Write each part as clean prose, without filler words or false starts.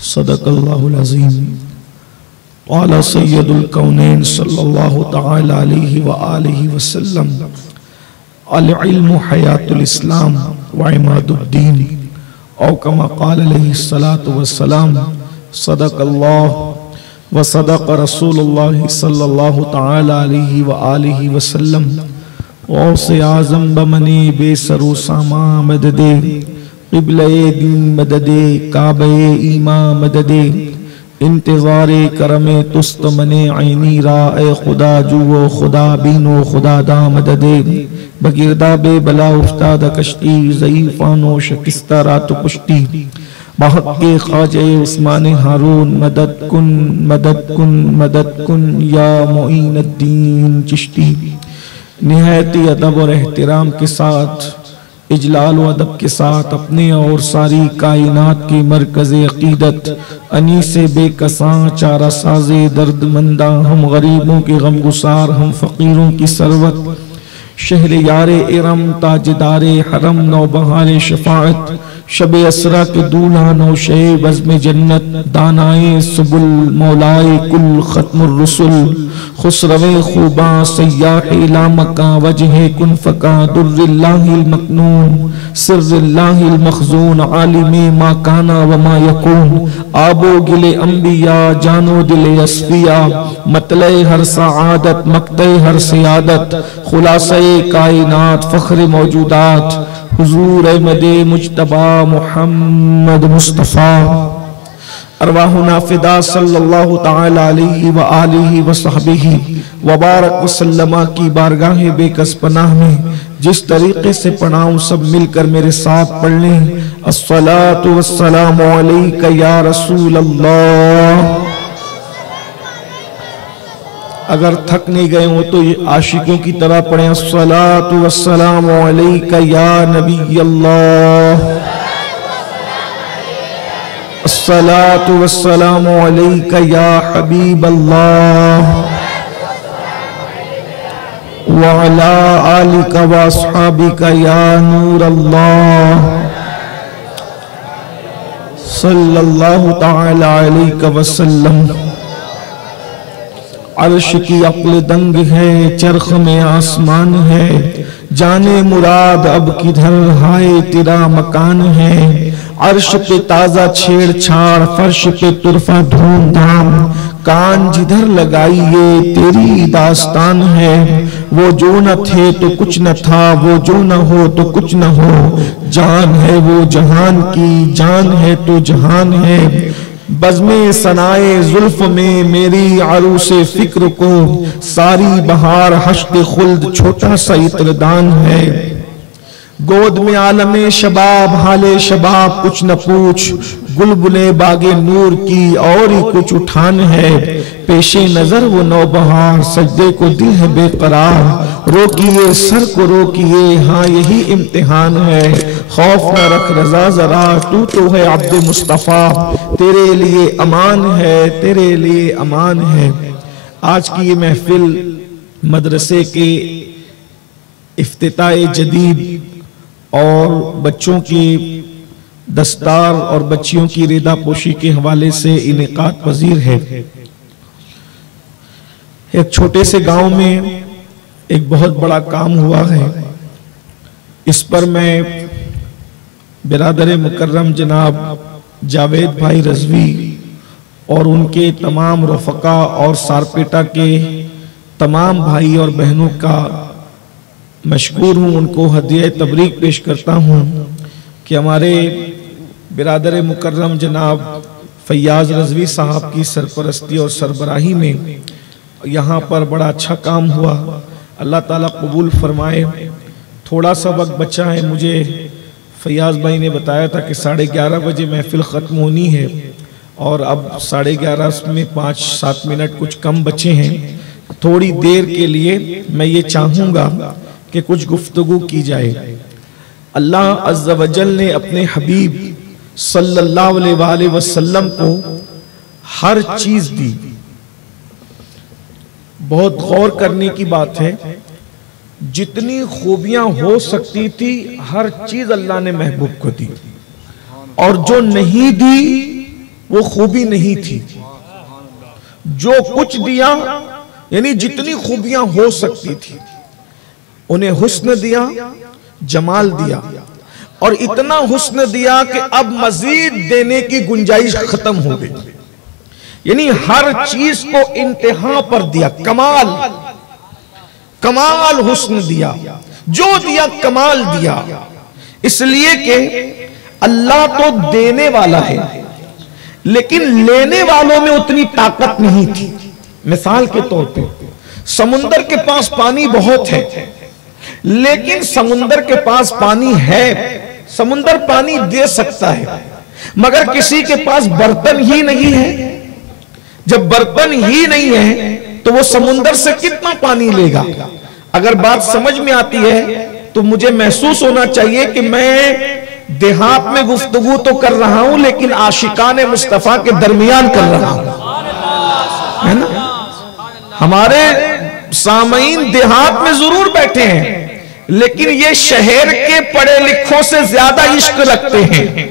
सदक़ल्लाहुल अज़ीम। क़ाला सय्यदुल कौनैन सल्लल्लाहु तआला अलैहि व आलिहि वसल्लम अल इल्मु हयातुल इस्लाम व इमादुद्दीन औ कमा क़ाल अलैहिस्सलातु वस्सलाम। सदक़ल्लाहु व सदक़ रसूलुल्लाह सल्लल्लाहु तआला अलैहि व आलिहि वसल्लम। गौसे आज़म बमने बेसरो सामा मददे, क़िबले दीन मददे, काबे ईमा मददे, इंतज़ारे करमे तुस्त मने ऐनी राए खुदा जुओ खुदा बीनो खुदा दा मददे। बगिरदा बे बला उफ्ताद कश्ती, ज़ईफ़ानो शकिस्ता रात पुश्ती। महक के ख्वाजे उस्मान हारून, मदद कुन मदद कुन मदद कुन या मुईनुद्दीन चिश्ती। निहायती अदब और एहतराम के साथ, इजलाल व अदब के साथ अपने और सारी कायनात की मरकज़े अक़ीदत अनीसे बेकसां चारा साज़े दर्दमंदा, हम गरीबों के गमगुसार, हम फ़कीरों की सरवत, शहर यारे इरम ताजदारे हरम नौबहार शफाअत, शब असरा के दूल्हा नौशे बज़्म जन्नत, दानाए सुबुल मौलाए कुल ख़त्मुर रुसुल, खुसरवे खूबा सय्याह इला मक्का, वजहे कुन फ़का दुर्रिल्लाहिल मकनून, सिर्रिल्लाहिल मखज़ून, आलिमे मा काना व मा यकून, आबो गिले अंबिया जानो दिले अस्फिया, मतले हर सआदत मक्ते हर सियादत, खुलासे कायनात फ़ख्र मौजूदात, हुजूर अहमदे मुज्तबा मुहम्मद मुस्तफ़ा। अरवाहुना फ़िदा सल्लल्लाहु तआला अलैहि व आलिहि व सहबिही व बारक वसल्लमा की बारगाह बेकस पनाह में जिस तरीके से पढ़ाऊं सब मिलकर मेरे साथ पढ़ लें। अस्सलातु वस्सलामु अलैका या रसूल अल्लाह। अगर थक नहीं गए हो तो ये आशिकों की तरह पढ़ें। अस्सलातु वस्सलामु अलैका या नबी अल्लाह, अस्सलातु वस्सलामु अलैका या हबीब अल्लाह, व अला आलिका व अस्हाबिका या नूर अल्लाह, सल्लल्लाहु तआला अलैहि वसल्लम। अर्श की अक्ल दंग है, चरख में आसमान है, जाने मुराद अब किधर हाय तेरा मकान है। अर्श पे ताजा छेड़छाड़, फर्श पे तुरफा धूमधाम, कान जिधर लगाइए तेरी दास्तान है। वो जो न थे तो कुछ न था, वो जो न हो तो कुछ न हो, जान है वो जहान की, जान है तो जहान है। बज़्मे सनाए जुल्फ में मेरी आरूसे फिक्र को, सारी बहार हश्त खुल्द छोटा सा इत्रदान है। गोद में आलमे शबाब हाले शबाब कुछ न पूछ, गुलबुले बागे नूर की और ही कुछ उठान है। पेशे नजर वो नौबहार, सजदे को दिल है बेकरार, रोकिए सर को रोकिए, हाँ यही इम्तिहान है। खौफ न रख रजा जरा, तू तो है अब्द मुस्तफ़ा, तेरे लिए अमान है, तेरे लिए अमान है। आज की ये महफिल मदरसे के इफ्तिताए जदीद और बच्चों की दस्तार और बच्चियों की रिदा पोशी के हवाले से इनेकाद पजीर है। एक छोटे से गांव में एक बहुत बड़ा काम हुआ है। इस पर मैं बिरादर मुकर्रम जनाब जावेद भाई रज़वी और उनके तमाम रफ़का और सारपेटा के तमाम भाई और बहनों का मशकूर हूँ, उनको हदिया तबरीक पेश करता हूँ कि हमारे बिरादर मुकर्रम जनाब फैयाज रज़वी साहब की सरपरस्ती और सरबराही में यहाँ पर बड़ा अच्छा काम हुआ। अल्लाह ताला कबूल फरमाए। थोड़ा सा वक्त बचा है, मुझे फैयाज भाई ने बताया था कि 11:30 बजे महफिल ख़त्म होनी है और अब 11:30 में 5-7 मिनट कुछ कम बचे हैं। थोड़ी देर के लिए मैं ये चाहूँगा कि कुछ गुफ्तगू की जाए। अल्लाह अज़्ज़ा वजल ने अपने हबीब सल्लल्लाहु अलैहि वसल्लम को हर चीज दी। बहुत गौर करने की बात है, जितनी खूबियां हो सकती थी हर चीज अल्लाह ने महबूब को दी, और जो नहीं दी वो खूबी नहीं थी। जो कुछ दिया यानी जितनी खूबियां हो सकती थी, उन्हें हुस्न दिया, जमाल दिया, और इतना हुस्न दिया कि अब मजीद देने की गुंजाइश खत्म हो गई। यानी हर चीज को इंतहा पर दिया, कमाल कमाल हुस्न दिया, जो दिया कमाल दिया। इसलिए कि अल्लाह तो देने वाला है, लेकिन लेने वालों में उतनी ताकत नहीं थी। मिसाल के तौर पे समुंदर के पास पानी बहुत है, लेकिन समुंदर के पास पानी है, समुंदर पानी दे सकता है, मगर किसी के पास बर्तन ही नहीं है। जब बर्तन ही नहीं है तो वो समुंदर से कितना पानी लेगा? अगर बात समझ में आती है तो मुझे महसूस होना चाहिए कि मैं देहात में गुफ्तगू तो कर रहा हूं, लेकिन आशिकाने मुस्तफा के दरमियान कर रहा हूं, है ना। हमारे सामईन देहात में जरूर बैठे हैं, लेकिन ये शहर के पढ़े लिखों से ज्यादा इश्क रखते हैं।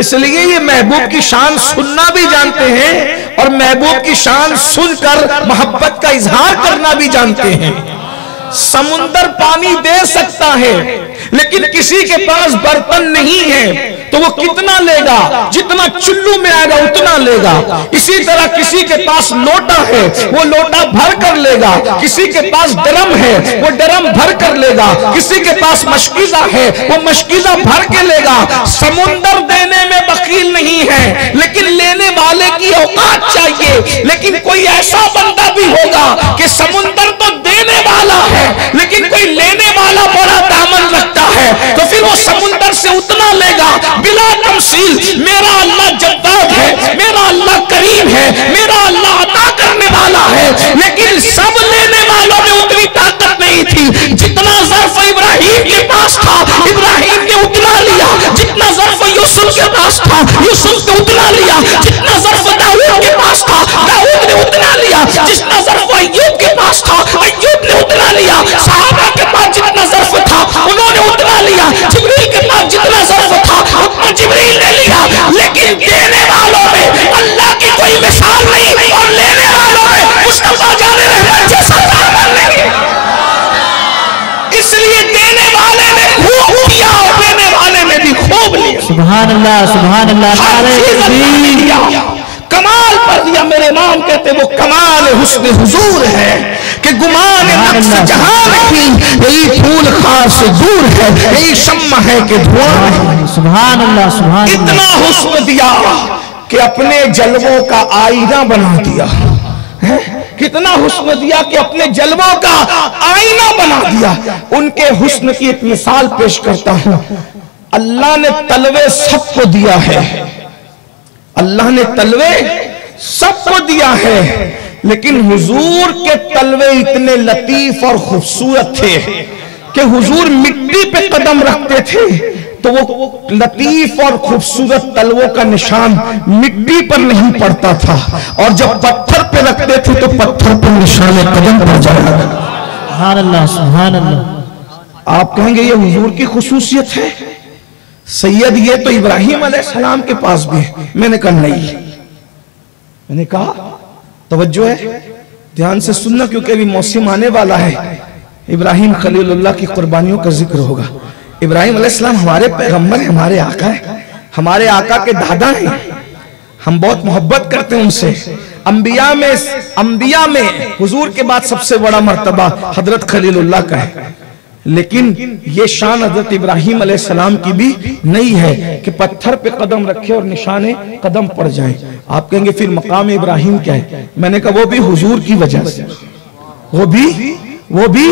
इसलिए ये महबूब की शान सुनना भी जानते हैं और महबूब की शान सुनकर मोहब्बत का इजहार करना भी जानते हैं। समुंदर पानी दे सकता है, लेकिन किसी के पास बर्तन नहीं है तो वो कितना लेगा? जितना चुल्लू में आएगा उतना लेगा। इसी तरह किसी के पास लोटा है, वो लोटा भर कर लेगा। किसी के पास ड्रम है, वो ड्रम भर कर लेगा। किसी के पास मशकीज़ा है, वो मशकीज़ा भर के लेगा। समुंदर देने में बखील नहीं है, लेकिन लेने वाले की औकात चाहिए। लेकिन कोई ऐसा बंदा भी होगा कि समुंदर तो देने वाला है, लेकिन कोई लेने वाला बड़ा दामन रखता है, तो फिर वो समुंदर से उतना लेगा बिला तमसील। मेरा अल्लाह जब्बार है, मेरा अल्लाह करीम है, मेरा अल्लाह अता करने वाला है, लेकिन सब लेने वालों में उतनी ताकत नहीं थी। जितना ज़र्फ इब्राहिम के पास था, इब्राहिम ने उतना लिया। जितना ज़र्फ यूसुफ के पास था, यूसुफ ने उतना लिया। जितना ज़र्फ दाऊद के पास था, दाऊद ने उतना लिया। जितना ज़र्फ अय्यूब के पास था, अय्यूब ने उतना लिया। सहाबा के पास जितना ज़र्फ था, उन्होंने उतना लिया। जिब्रील के पास जितना ज़र्फ था, उतना जिब्रील ने लिया। लेकिन देने वालों में अल्लाह की कोई मिसाल नहीं, और लेने वालों में मुस्तफा जाने रहमत जैसा दामन नहीं। इसलिए देने वाले ने खूब किया और देने वाले ने भी खूब लिया। सुभान अल्लाह, सुभान अल्लाह। कमाल पर दिया। मेरे इमाम कहते वो कमाल हुस्न हुजूर है कि गुमान नफ्स जहां की यही फूल खास दूर है, यही शम्मा है कि धुआं है। सुभान अल्लाह, सुभान अल्लाह। इतना हुस्न दिया कि अपने जलवों का आईना बना दिया है। कितना हुस्न दिया कि अपने जलवों का आईना बना दिया। उनके हुस्न की एक मिसाल पेश करता हूं। अल्लाह ने तलवे सबको दिया है, अल्लाह ने तलवे सबको दिया है, लेकिन हुजूर के तलवे इतने लतीफ और खूबसूरत थे कि हुजूर मिट्टी पे कदम रखते थे तो वो लतीफ और खूबसूरत तलवों का निशान मिट्टी पर नहीं पड़ता था, और जब पत्थर पे रखते थे तो पत्थर पर निशान कदम पड़ जाता था। सुभान अल्लाह, सुभान अल्लाह। आप कहेंगे ये हुजूर की खुसूसियत है सैयद, ये तो इब्राहिम अलैहिस्सलाम के पास भी है। मैंने कहा नहीं, मैंने कहा तवज्जो है, ध्यान से सुनना, क्योंकि अभी मौसम आने वाला है, इब्राहिम खलीलुल्लाह की कुर्बानियों का जिक्र होगा। इब्राहिम अलैहिस्सलाम हमारे पैगंबर हैं, हमारे आका है, हमारे आका के दादा हैं। हम बहुत मोहब्बत करते हैं उनसे। अंबिया में हुजूर के बाद सबसे बड़ा मर्तबा हजरत खलीलुल्लाह का है, लेकिन ये शान हजरत इब्राहिम अलैहिस्सलाम की भी नहीं है कि पत्थर पे कदम रखे और निशाने कदम पड़ जाए। आप कहेंगे फिर मकाम इब्राहिम क्या है? मैंने कहा वो भी हुजूर की वजह से, वो भी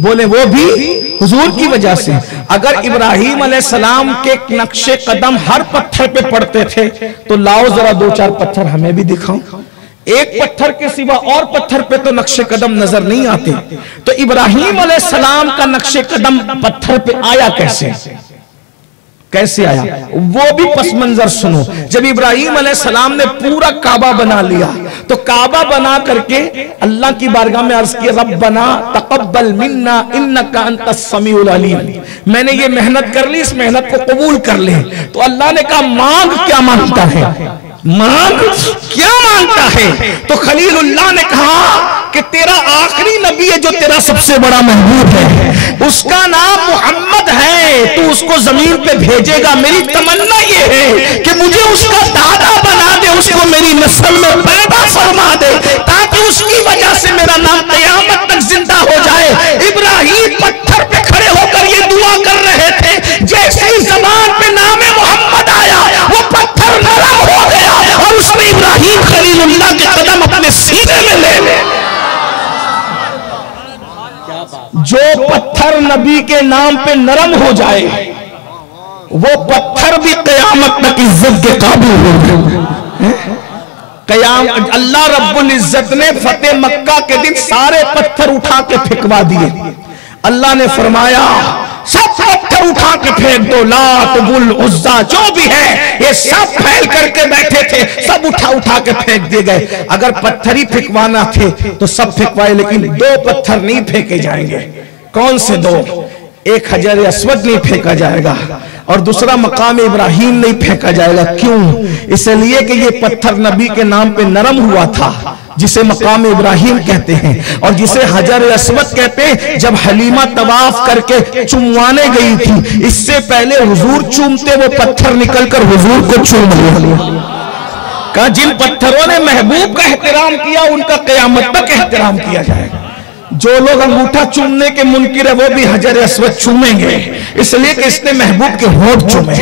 बोले वो भी हुजूर की वजह से। अगर इब्राहिम अलैहिस्सलाम के नक्शे कदम हर पत्थर पे पड़ते थे तो लाओ जरा दो चार पत्थर हमें भी दिखाओ। एक पत्थर के सिवा और पत्थर पे तो नक्शे कदम नजर नहीं आते, तो इब्राहिम अलैहिस्सलाम का नक्शे कदम पत्थर पे आया कैसे? कैसे आया वो भी पस मंजर सुनो। जब इब्राहिम अलैहिस्सलाम ने पूरा काबा बना लिया तो काबा बना करके अल्लाह की बारगाह में अर्ज किया, रब्बना तक़ब्बल मिन्ना इन्नका अंतस समीउल अलीम। मैंने ये मेहनत कर ली, इस मेहनत को कबूल कर ले। तो अल्लाह ने कहा मांग क्या मांगता है, मांग क्या मांगता है। तो खलीलुल्लाह ने कहा कि तेरा आखिरी नबी है जो तेरा सबसे बड़ा महबूब है, उसका नाम मोहम्मद है, तू उसको जमीन पे भेजेगा। मेरी तमन्ना ये है कि मुझे उसका दादा बना दे, उसको मेरी नस्ल में पैदा फरमा दे, ताकि उसकी वजह से मेरा नाम क़यामत तक जिंदा हो जाए। इब्राहिम पत्थर पे खड़े होकर ये दुआ कर रहे थे, जैसे ही ज़बान पे नाम मोहम्मद आया वो पत्थर नरम हो गया और उसने इब्राहिम खलीलुल्लाह के कदम अपने सीने में ले ले। जो पत्थर नबी के नाम पे नरम हो जाए वो पत्थर भी क़यामत तक इज्जत के काबिल हो जाए। क़यामत अल्लाह रब्बुल इज्जत ने फतेह मक्का के दिन सारे पत्थर उठा के फेंकवा दिए। अल्लाह ने फरमाया सब पत्थर उठा के फेंक दो, लात गुल उज्जा जो भी है ये सब फैल करके बैठे थे, सब उठा के फेंक दिए गए। अगर पत्थर ही फेंकवाना थे तो सब फेंकवाए, लेकिन दो पत्थर नहीं फेंके जाएंगे। कौन से दो? एक हजर अस्वद नहीं फेंका जाएगा और दूसरा मकाम इब्राहिम नहीं फेंका जाएगा। क्यों? इसलिए कि ये पत्थर नबी के नाम पे नरम हुआ था, जिसे मकाम इब्राहिम कहते हैं और जिसे हजर अस्वद कहते हैं। जब हलीमा तवाफ करके चुमवाने गई थी, इससे पहले हुजूर चूमते वो पत्थर निकलकर हुजूर को चूम लिया। कहा जिन पत्थरों ने महबूब का एहतराम किया उनका क़यामत तक एहतराम किया जाएगा। जो लोग अंगूठा चूमने के मुनकिर है वो भी हजर अस्वद चूमेंगे, इसलिए कि इसने महबूब के होंठ चूमे,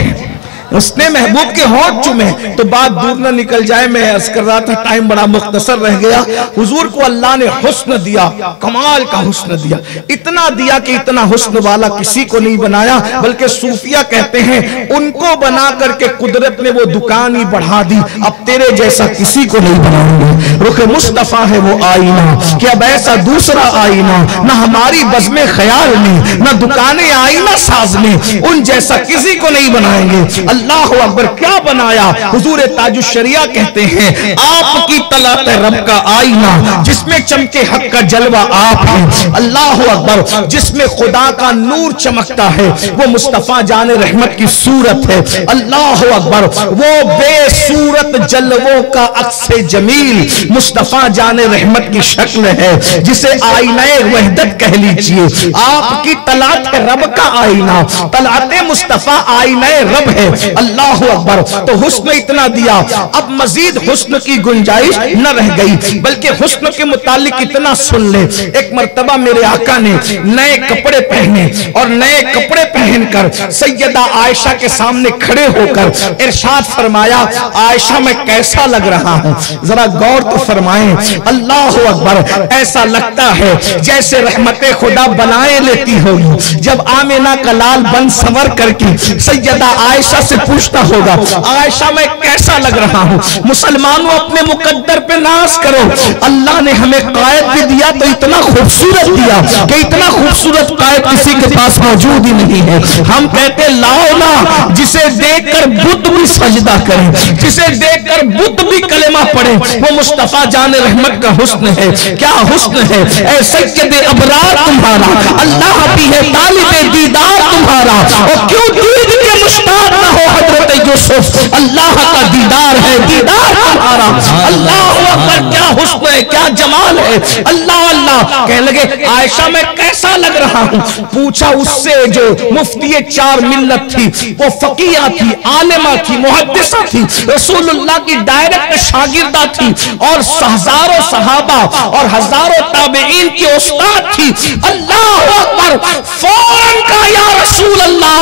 उसने महबूब के होंठ चूमे। तो बात दूर न निकल जाए, मैं अर्ज कर रहा था टाइम बड़ा मुख्तसर रह गया। हुजूर को अल्लाह ने हुस्न दिया, कमाल का हुस्न दिया, इतना दिया कि इतना हुस्न वाला किसी को नहीं बनाया। बल्कि सूफिया कहते हैं उनको बना करके कुदरत ने वो दुकान ही बढ़ा दी, अब तेरे जैसा किसी को नहीं बनाएंगे। रुख मुस्तफा है वो आईना कि अब ऐसा दूसरा आईना न हमारी बज़्मे ख्याल में, न दुकानें आईना साज में, उन जैसा किसी को नहीं बनाएंगे। अल्लाह अकबर, क्या बनाया? हुजूर ताजुश शरिया कहते हैं आपकी तलात रब का आईना जिसमें चमके हक का जलवा आप हैं। अल्लाह अकबर, जिसमें खुदा का नूर चमकता है वो मुस्तफा जाने रहमत की सूरत है। अल्लाह अकबर, वो बेसूरत जलवों का अक्से जमील मुस्तफा जाने रहमत की शक्ल है, जिसे आईनाए वहदत कह लीजिए। आपकी तलात रब का आईना, तलाते मुस्तफा आईनाए रब है। अल्लाह अकबर, तो हुस्न इतना दिया, अब मजीद हुस्न की गुंजाइश न रह गई। बल्कि हुस्न के मुतालिक इतना सुन ले, एक मर्तबा मेरे आका ने नए कपड़े पहने और नए कपड़े पहनकर सैयदा आयशा के सामने खड़े होकर इरशाद फरमाया, आयशा मैं कैसा लग रहा हूं, जरा गौर तो फरमाएं। अल्लाह अकबर, ऐसा लगता है जैसे रहमते खुदा बनाए लेती होगी। जब आमिना का लाल बन संवर करके सैयदा आयशा से पूछता होगा, आयशा मैं कैसा लग रहा हूं। मुसलमानों अपने मुकद्दर पे नाज करो, अल्लाह ने हमें कायद भी दिया तो इतना खूबसूरत दिया कि इतना खूबसूरत कायद किसी के पास मौजूद ही नहीं है। हम कहते लाओ ना, जिसे देखकर बुद्ध भी सजदा करे, जिसे देखकर बुद्ध भी कलेमा पढ़े, वो मुस्तफा जाने रहमत का हुस्न है। क्या हुस्न है ऐ सैयदे अबरार तुम्हारा, अल्लाह भी है तालिबे दीदार तुम्हारा। और क्यों दीद के मुश्ताक ना हो हजरत यूसुफ, अल्लाह का दीदार है, दीदार तुम्हारा। अल्लाह अकबर, क्या हुस्न है, क्या जमाल है। अल्लाह अल्लाह कहने लगे, आयशा मैं कैसा लग रहा हूं। पूछा उससे जो मुफ्ती चार मिल्लत थी, वो फकीहा थी, आलिमा थी, मुहद्दिसा थी, रसूलुल्लाह की डायरेक्ट शागिर्दा थी और हजारों सहाबा और हजारों ताबईन की उस्ताद थी। अल्लाह अकबर, फौरन कहा या रसूल अल्लाह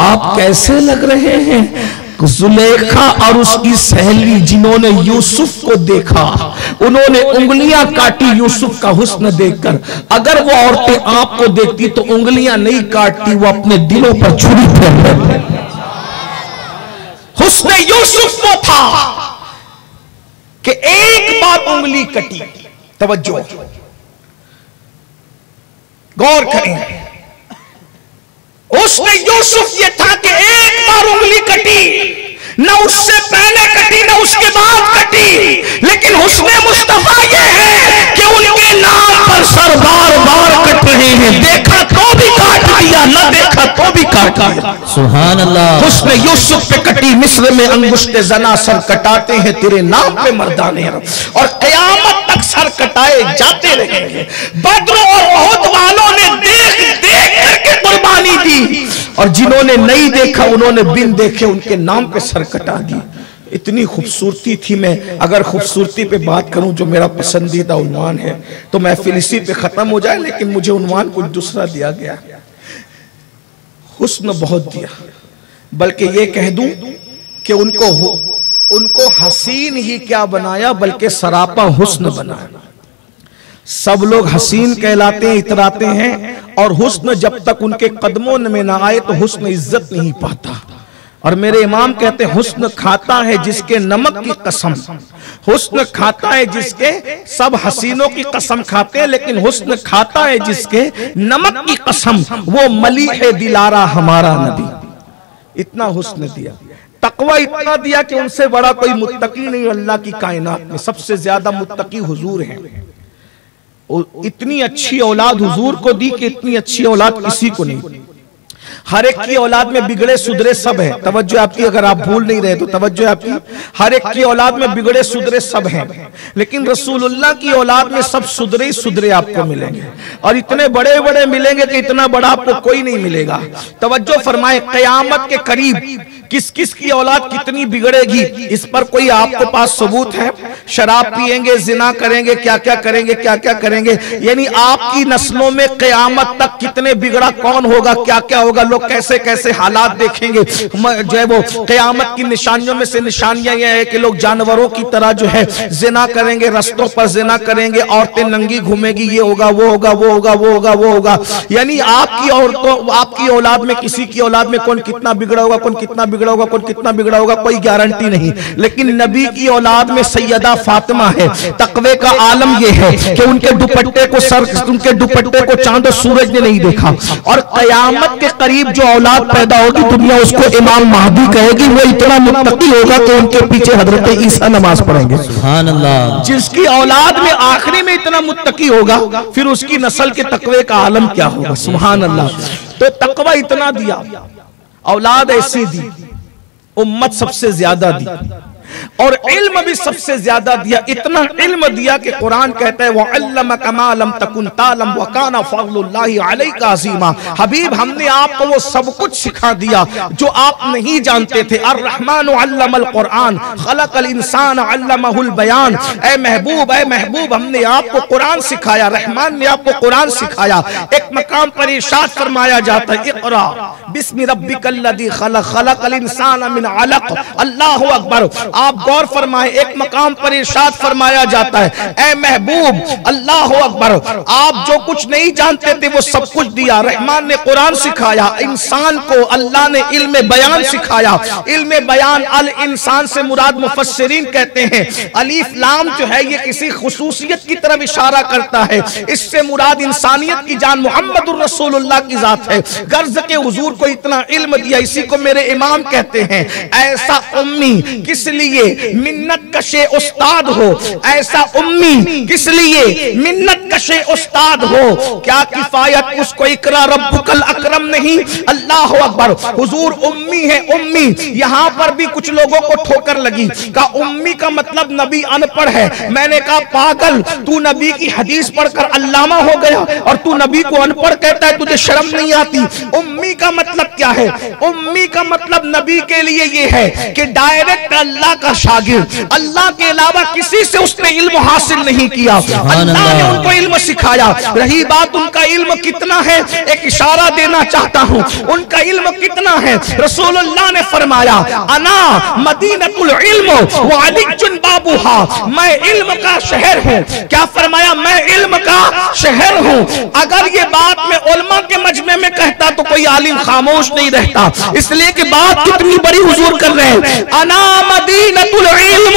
आप कैसे लग रहे हैं। जुलेखा और उसकी सहेली जिन्होंने यूसुफ को देखा, उन्होंने उंगलियां काटी यूसुफ का हुस्न देखकर। अगर वो औरतें आपको देखती तो उंगलियां नहीं काटती, वो अपने दिलों पर छुरी फेर लेती। हुस्न यूसुफ वो था कि एक बार उंगली कटी। तवज्जो, गौर करें, हुस्न यूसुफ ये था कि एक बार उंगली कटी, न उससे पहले कटी न उसके बाद कटी, लेकिन हुस्न मुस्तफा ये है कि उनके नाम पर सर बार बार कट रहे हैं। देखा तो भी काट दिया, न देखा तो भी काट दिया। सुभान अल्लाह। हुस्न यूसुफ पे कटी, मिस्र में अंगुश्ते जना सर कटाते हैं तेरे नाम पे मर्दाने अरब, और कयामत तक सर कटाए जाते रहेंगे। बद्र और उहद वालों ने देख देख करके कुर्बानी दी, और जिन्होंने नहीं देखा उन्होंने बिन देखे उनके नाम पे सर कटा दी। इतनी खूबसूरती थी। मैं अगर खूबसूरती पे बात करूं जो मेरा पसंदीदा उन्वान है तो महफिल इसी पे खत्म हो जाए, लेकिन मुझे उन्वान कुछ दूसरा दिया गया। हुस्न बहुत दिया, बल्कि ये कह दूं कि उनको हसीन ही क्या बनाया बल्कि सरापा हुस्न बनाया। सब लोग हसीन कहलाते हैं, इतराते हैं, और हुस्न जब तक उनके कदमों में ना आए तो हुस्न इज्जत नहीं पाता। और मेरे इमाम कहते हैं हुस्न खाता है जिसके नमक की कसम, हुस्न खाता है जिसके, सब हसीनों की कसम खाते हैं लेकिन हुस्न खाता है जिसके नमक की कसम, वो मलीह दिलारा हमारा नबी। इतना हुस्न दिया, तकवा इतना दिया कि उनसे बड़ा कोई मुत्तकी नहीं अल्लाह की कायनात में। सबसे ज्यादा मुत्तकी हुजूर हैं। इतनी अच्छी औलाद हुजूर को दी कि इतनी अच्छी औलाद किसी को नहीं। हर एक की औलाद में बिगड़े सुधरे सब है। तवज्जो आपकी, अगर आप भूल नहीं रहे तो तवज्जो आपकी। हर एक की औलाद में बिगड़े सुधरे सब हैं, लेकिन रसूलुल्लाह की औलाद में सब सुधरे ही सुधरे आपको मिलेंगे, और इतने बड़े बड़े मिलेंगे कि इतना बड़ा आपको कोई नहीं मिलेगा। तवज्जो फरमाए, कयामत के करीब किस किस की औलाद कितनी बिगड़ेगी, इस पर कोई आपके पास सबूत है? शराब पिएंगे, जिना करेंगे, क्या क्या करेंगे, क्या क्या करेंगे, यानी आपकी नस्लों में कयामत तक कितने बिगड़ा कौन होगा, क्या क्या होगा, लोग कैसे कैसे हालात देखेंगे। जो है वो कयामत की निशानियों में से निशानियां ये है कि लोग जानवरों की तरह जो है जिना करेंगे, रस्तों पर जिना करेंगे, औरतें नंगी घूमेगी, ये होगा, वो होगा, वो होगा, वो होगा, वो होगा। यानी आपकी औरतों, आपकी औलाद में, किसी की औलाद में कौन कितना बिगड़ा होगा, कौन कितना बिगड़ा होगा, कौन कितना बिगड़ा होगा, कोई गारंटी नहीं। लेकिन नबी की औलाद में सैयदा फातिमा है। तकवे का आलम यह है कि उनके दुपट्टे को उनके दुपट्टे को चांद और सूरज ने नहीं देखा, और कयामत के करीब जो औलाद पैदा होगी दुनिया उसको इमाम महदी कहेगी। वो इतना मुत्तकी होगा कि उनके पीछे हजरत ईसा नमाज पढ़ेंगे। सुभान अल्लाह। जिसकी औलाद में आखिरी में इतना मुत्तकी होगा, फिर उसकी नस्ल के तकवे का आलम क्या होगा। सुभान अल्लाह। तो तकवा इतना दिया, औलाद ऐसी दी, उम्मत सबसे ज्यादा दी, और इल्म भी सबसे ज्यादा दिया। इतना इल्म दिया कि कुरान कहता है वअल्लमका मा लम तकुन तालम व काना फज़लुल्लाहि अलैका अज़ीमा। हबीब, हमने आपको वो सब कुछ सिखा दिया जो आप नहीं जानते थे। अर्रहमानु अल्लमल कुरान खलकल इंसान अल्लमहुल बयान। ऐ महबूब, ऐ महबूब, हमने आपको कुरान सिखाया, रहमान ने आपको कुरान सिखाया। एक मकाम पर इरशाद फरमाया जाता है इक़रा बिस्मि रब्बिकल्लज़ी खलक़ खलक़ल इंसान मिन अलक़। अल्लाहु अकबर। आप गौर फरमाए, एक मकाम पर इरशाद फरमाया जाता है ऐ महबूब, अल्लाह अकबर, आप जो कुछ नहीं जानते थे वो सब कुछ दिया। रहमान ने कुरान सिखाया, इंसान को अल्लाह ने इल्म बयान सिखाया। इल्म बयान, अल इंसान से मुराद मुफस्सिरीन कहते हैं अलीफ लाम जो है ये किसी खुसूसियत की तरफ इशारा करता है। इससे मुराद इंसानियत की जान मुहम्मदुर रसूलुल्लाह की जात है। गर्ज के हुजूर को इतना इल्म दिया। इसी को मेरे इमाम कहते हैं ऐसा उम्मी किस लिए मिन्नत कशे उस्ताद हो, ऐसा उम्मी किस लिए मिन्नत कशे उस्ताद हो। क्या किफायत उसको इकरा रब्बुकल अकरम नहीं। अल्लाह अकबर। हुजूर उम्मी है, उम्मी। यहां पर भी कुछ लोगों को ठोकर लगी, का उम्मी का मतलब नबी अनपढ़ है। मैंने कहा पागल, तू नबी की हदीस पढ़कर अल्लामा हो गया और तू नबी को अनपढ़ कहता है, तुझे शर्म नहीं आती। उम्मी का मतलब क्या है? उम्मी का मतलब नबी के लिए ये है कि डायरेक्ट अल्लाह का शागिर्द, अल्लाह के अलावा किसी से उसने इल्म हासिल नहीं किया, अल्लाह ने उनको इल्म सिखाया। रही बात उनका इल्म कितना है, एक इशारा देना चाहता हूं, उनका इल्म कितना है। रसूलुल्लाह ने फरमाया अना मदीनतुल इल्म व अलीजुन बाबूहा, मैं इल्म का शहर हूं। क्या फरमाया? मैं इल्म का शहर हूं। अगर ये बात मैं उलमा के मजमे में कहता तो कोई आलिम खामोश नहीं रहता, इसलिए कि बात कितनी बड़ी हुजूर कर रहे हैं। अना मदीनतुल इल्म,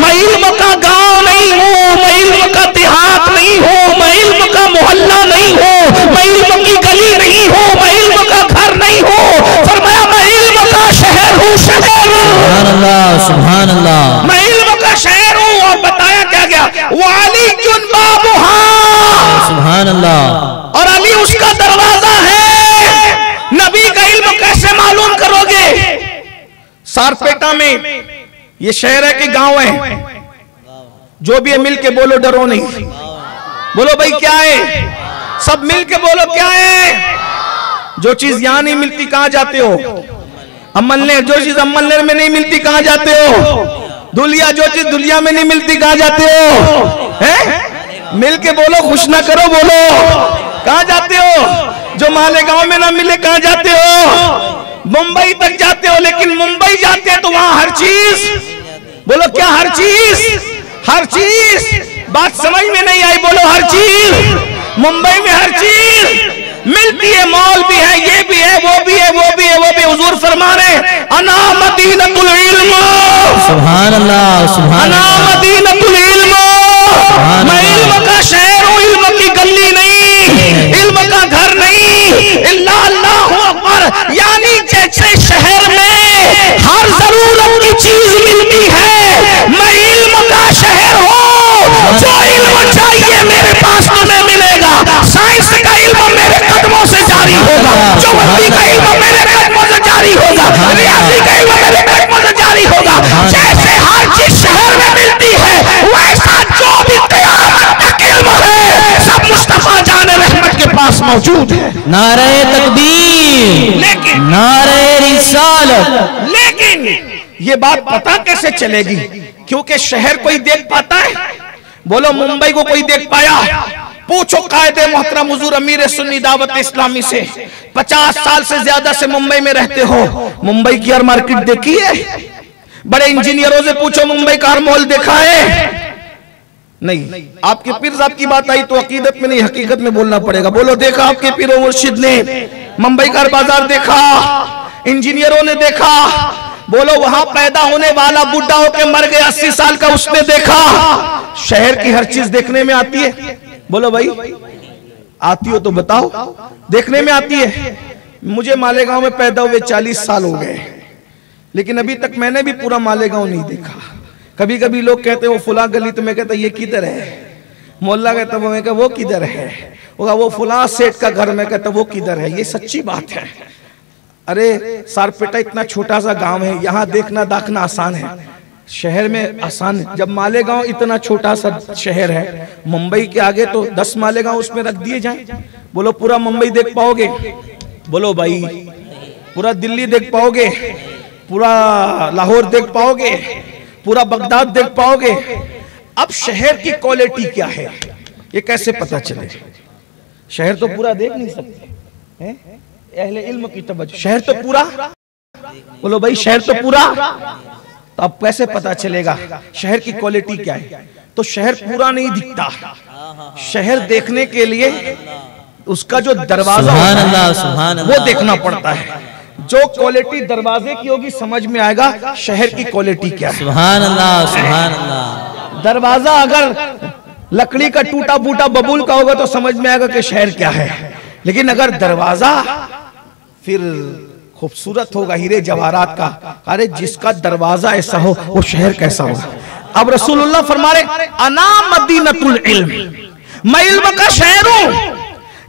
मैं इल्म का गांव नहीं हूं, मैं इल्म का देहात नहीं हूं, मैं इल्म का मोहल्ला नहीं हूं, मैं इल्म की गली नहीं हूं, मैं इल्म का घर अल्लाह। मैं इल्म का शहर हूँ। और बताया क्या गया, वाली जुन बाबुहा, सुभान अल्लाह। और अली उसका दरवाजा है। नबी का इल्म कैसे मालूम करोगे? सारपेटा में ये शहर है कि गांव है? जो भी है मिल के बोलो, डरो नहीं। बोलो भाई क्या है? सब मिल के बोलो क्या है? जो चीज यहां नहीं मिलती कहां जाते हो? अमलनेर। जो चीज अमलनेर में नहीं मिलती कहां जाते हो? दुलिया। जो चीज दुलिया में नहीं मिलती कहां जाते हो? हैं? मिल के बोलो, खुश ना करो, बोलो कहां जाते हो? जो मालेगांव में ना मिले कहां जाते हो? मुंबई तक जाते हो। लेकिन मुंबई जाते हैं तो वहां हर चीज, बोलो क्या हर चीज? हर चीज। बात समझ में नहीं आई, बोलो हर चीज। मुंबई में हर चीज मिलती है। मॉल भी है, ये भी है, वो भी है, वो भी है, वो भी। हुजूर फरमा रहे अना मदीनतुल इल्म, सुभान अल्लाह, सुभान अना अल्लाह। मदीनतुल इल्म, मैं इल्म का शहर हूँ, इल्म की गली नहीं, इल्म का घर नहीं। इल्ला अल्लाहु अकबर। यानी जैसे शहर में हर जरूरत की चीज मिलती है, मैं इल्म का शहर हूँ। जो इल्म चाहिए मेरे पास तुम्हें मिलेगा। साइंस का इल्म मेरे कदमों से जारी होगा, ज्योग्राफी का इल्म मेरे कदमों से जारी होगा, रियाजी का इल्म मेरे कदमों से जारी होगा। जैसे हर चीज शहर में मिलती है, वैसा जो भी क़यामत तक इल्म है सब मुस्तफा जाने रहमत के पास मौजूद है। नारे तकबीर, लेकिन नारे रिसालत। लेकिन ये बात पता कैसे चलेगी? क्योंकि शहर कोई देख पाता है? बोलो मुंबई को कोई देख पाया? पूछो कायदे मोहतरम हुजूर अमीर सुन्नी दावत इस्लामी से। 50 साल से ज्यादा से मुंबई में रहते हो। मुंबई की हर मार्केट देखी है? बड़े इंजीनियरों से पूछो मुंबई का हर मॉल देखा है? नहीं। आपके पीर साहब की बात आई तो अकीदत में नहीं, हकीकत में बोलना पड़ेगा। बोलो देखा आपके पीर मुर्शिद ने मुंबई का हर बाजार देखा? इंजीनियरों ने देखा? बोलो वहां पैदा होने वाला बुढ़ा होकर मर गया 80 साल का, उसने देखा? शहर की हर चीज देखने में आती है? बोलो भाई आती हो तो बताओ। देखने में आती है? मुझे मालेगांव में पैदा हुए 40 साल हो गए, लेकिन अभी तक मैंने भी पूरा मालेगांव नहीं देखा। कभी कभी लोग कहते वो फुला गली, तो मैं कहता ये किधर है? मोहल्ला कहता वो, मैं कहता वो किधर है? वो फुला सेठ का घर, में कहता वो किधर है? ये सच्ची बात है। अरे सारपेटा इतना छोटा सा गांव है, यहाँ देखना दाखना आसान है, शहर में आसान है। जब मालेगांव इतना छोटा सा शहर है, मुंबई के आगे तो 10 मालेगांव उसमें रख दिए जाएं, बोलो पूरा मुंबई देख पाओगे? बोलो भाई पूरा दिल्ली देख पाओगे? पूरा लाहौर देख पाओगे? पूरा बगदाद देख पाओगे? अब शहर की क्वालिटी क्या है ये कैसे पता चले? शहर तो पूरा देख नहीं सकते हैं? अहले इल्म की तवज्जो, शहर तो पूरा, बोलो भाई शहर तो पूरा, तो अब कैसे पता चलेगा शहर की क्वालिटी क्या है? तो शहर पूरा नहीं दिखता, शहर देखने के लिए उसका जो दरवाजा वो देखना पड़ता है। जो क्वालिटी दरवाजे की होगी समझ में आएगा शहर की क्वालिटी क्या है। सुभान अल्लाह, सुभान अल्लाह। दरवाजा अगर लकड़ी का टूटा फूटा बबूल का होगा तो समझ में आएगा कि शहर क्या है, लेकिन अगर दरवाजा फिर खूबसूरत होगा हीरे जवाहरात का, अरे जिसका दरवाजा ऐसा हो वो शहर कैसा होगा। अब रसूलुल्लाह फरमा रहे अना मदीनतुल इल्म, मैं इल्म का शहर हूं,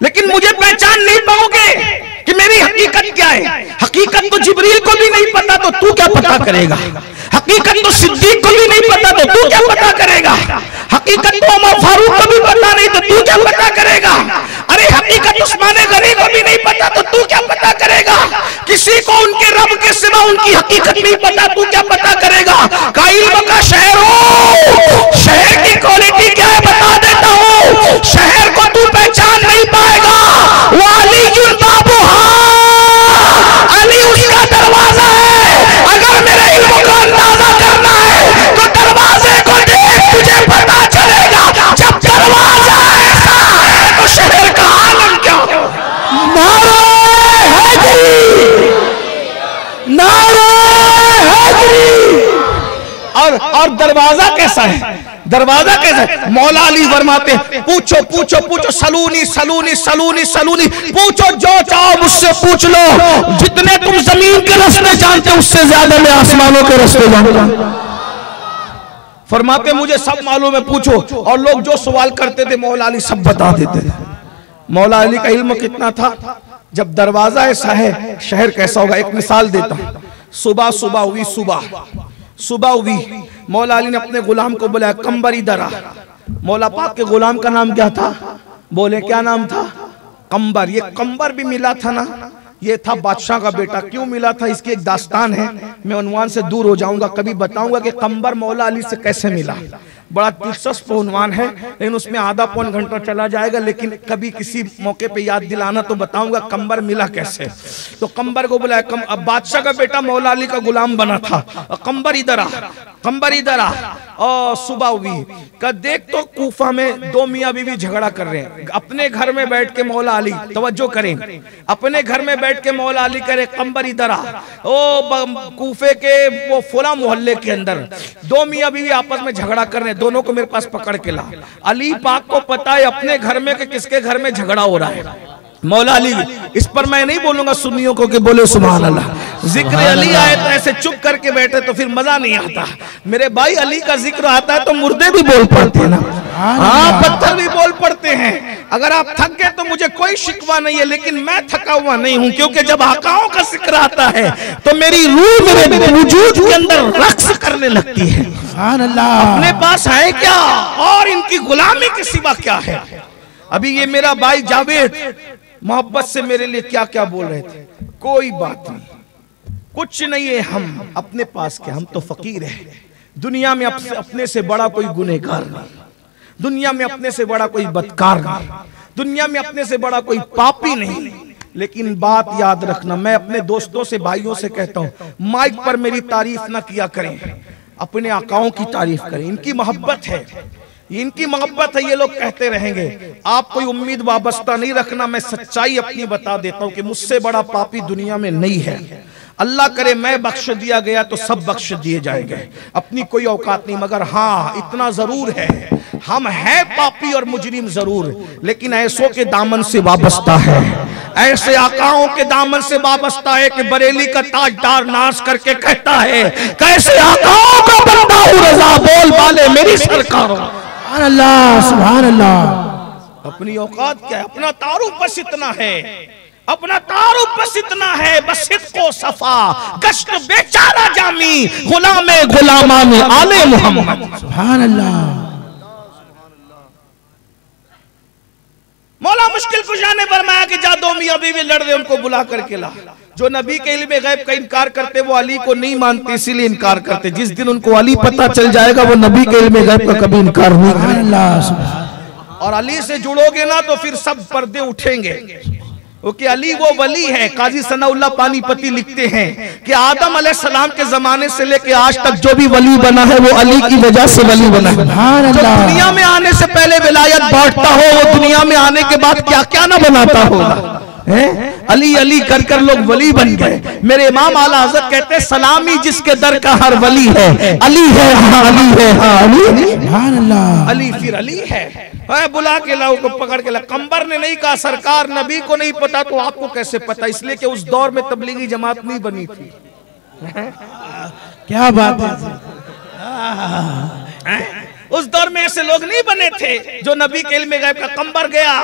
लेकिन मुझे पहचान नहीं पाओगे कि मेरी हकीकत क्या है। हकीकत तो जिब्रील को भी नहीं पता तो तू क्या पता करेगा? हकीकत तो सिद्दीक को भी नहीं पता तो तू क्या पता करेगा? हकीकत तो उमर फारूक को भी पता नहीं तो तू क्या पता करेगा? अरे हकीकत उस्मान गनी को भी नहीं पता तो तू क्या पता करेगा? किसी को उनके रब के सिवा उनकी हकीकत नहीं पता, तू क्या पता करेगा? का इल्म का शहर हो, शहर की क्वालिटी क्या है बता देता हूँ। शहर को तू पहचान नहीं पाएगा, वो अली बाबूहा, अली उसका दरवाजा है। अगर मेरे इल्म का अंदाजा करना है तो दरवाजे को देख, तुझे पता चलेगा। जब दरवाजा ऐसा है तो शहर का आलम क्या हो। नारे हैदरी, नारे हैदरी। और दरवाजा कैसा है? दरवाजा कैसा है? मौला अली फरमाते पूछो पूछो पूछो, सलूनी सलूनी सलूनी सलूनी, पूछो जो चाहो मुझसे पूछ लो। जितने तुम जमीन के रास्ते जानते हो उससे ज्यादा मैं आसमानों के रास्ते जानता हूं। फरमाते मुझे सब मालूम है, पूछो। और लोग जो सवाल करते थे मौला अली सब बता देते थे। मौला अली का इल्म कितना था, जब दरवाजा ऐसा है शहर कैसा होगा। एक मिसाल देता हूं, सुबह हुई, मौला अली ने अपने गुलाम को बुलाया, कंबर इधर आ। मौला पाक के गुलाम का नाम क्या था, बोले क्या नाम था, कंबर। ये कंबर भी मिला था ना, ये था बादशाह का बेटा। क्यों मिला था, इसकी एक दास्तान है, मैं उन्वान से दूर हो जाऊंगा, कभी बताऊंगा कि कंबर मौला अली से कैसे मिला। बड़ा दिलचस्प उन्वान है, लेकिन उसमें आधा पौन घंटा चला जाएगा, लेकिन कभी किसी मौके पे याद दिलाना तो बताऊंगा कंबर मिला कैसे। तो कंबर को बुलाया, अब बादशाह का बेटा मौला अली का गुलाम बना था, कंबर इधर आ, कंबर इधर आ। और सुबह हुई का देख तो कूफा में दो मियाँ बीवी झगड़ा कर रहे हैं। अपने घर में बैठ के मौला अली, तवज्जो करें, अपने घर में बैठ के मौला अली करे, कंबर इधर आ। ओ कूफे के वो फुला मोहल्ले के अंदर दो मियाँ बीवी आपस में झगड़ा कर रहे हैं, दोनों को मेरे पास पकड़ के ला। अली पाक को पता है अपने घर में कि किसके घर में झगड़ा हो रहा है। मौला अली, इस पर मैं नहीं बोलूंगा सुन्नियों को कि बोले सुभान अल्लाह। जिक्र अली आए तो ऐसे चुप करके बैठे तो फिर मजा नहीं आता। मेरे भाई अली का जिक्र आता है तो मुर्दे भी बोल पड़ते हैं ना, हाँ पत्थर भी बोल पड़ते हैं। अगर आप थक गए तो मुझे कोई शिकवा नहीं है, लेकिन मैं थका हुआ नहीं हूं, क्योंकि जब आकाओं का जिक्र आता है तो मेरी रूह मेरे वजूद के अंदर रक्स करने लगती है। अपने पास है क्या और इनकी गुलामी के सिवा क्या है। अभी ये मेरा भाई जावेद मोहब्बत से मेरे लिए क्या क्या बोल रहे थे, कोई बात नहीं, कुछ नहीं है, हम अपने पास क्या, हम तो फकीर हैं। दुनिया में अपने से बड़ा कोई गुनहगार नहीं, दुनिया में अपने से बड़ा कोई बदकार नहीं, दुनिया में अपने से बड़ा कोई पापी नहीं। लेकिन बात याद रखना, मैं अपने दोस्तों से भाइयों से कहता हूं, माइक पर मेरी तारीफ ना किया करें, अपने आकाओं की तारीफ करें। इनकी मोहब्बत है, इनकी मोहब्बत है, ये लोग कहते रहेंगे। आप कोई उम्मीद वाबस्ता नहीं रखना, मैं सच्चाई अपनी बता देता हूं कि मुझसे बड़ा पापी दुनिया में नहीं है। अल्लाह करे मैं बख्श दिया गया तो सब बख्श दिए जाएंगे, अपनी कोई औकात नहीं। मगर हाँ इतना जरूर है, हम हैं पापी और मुजरिम जरूर, लेकिन ऐसों के दामन से वाबस्ता है, ऐसे आकाओं के दामन से वाबस्ता है कि बरेली का ताजदार नाश करके कहता है, कैसे आकाओं का बंदा हूं रजा बोल वाले मेरी सरकार। अल्लाह सुभान अल्लाह। अपनी औकात क्या है, अपना तारुफ बस इतना है, अपना तारुफ बस इतना है, बस को सफा गश्त बेचारा जामी गुलामे गुलामा में आले मोहम्मद। सुभान अल्लाह। मौला मुश्किल कुशा ने फरमाया कि जा दो मियां बीवी लड़ रहे उनको बुला करके ला। जो नबी के इल्म गैब का इनकार करते वो अली को नहीं मानते, इसीलिए इनकार करते। जिस दिन उनको अली पता चल जाएगा वो नबी के इल्म गैब का कभी इनकार नहीं करेंगे। और अली से जुड़ोगे ना तो फिर सब पर्दे उठेंगे, क्योंकि अली वो वली है। काजी सनाउल्लाह पानीपती लिखते हैं कि आदम अलैहिस्सलाम के जमाने से लेके आज तक जो भी वली बना है वो अली की वजह से वली बना है। जो दुनिया में आने से पहले विलायत बांटता हो वो दुनिया में आने के बाद क्या क्या ना बनाता होगा। अली अली कर कर लोग वली बन गए। मेरे इमाम आला हज़रत कहते हैं सलामी जिसके दर का हर वली है, अली है हाँ अली है हाँ अली, अली फिर अली है। बुला के लाओ को पकड़ के ला। कंबर ने नहीं कहा सरकार नबी को नहीं पता तो आपको कैसे पता, इसलिए कि उस दौर में तबलीगी जमात नहीं बनी थी। क्या बात है, उस दौर में ऐसे लोग नहीं बने थे जो नबी के इल्म गैब का। कंबर गया,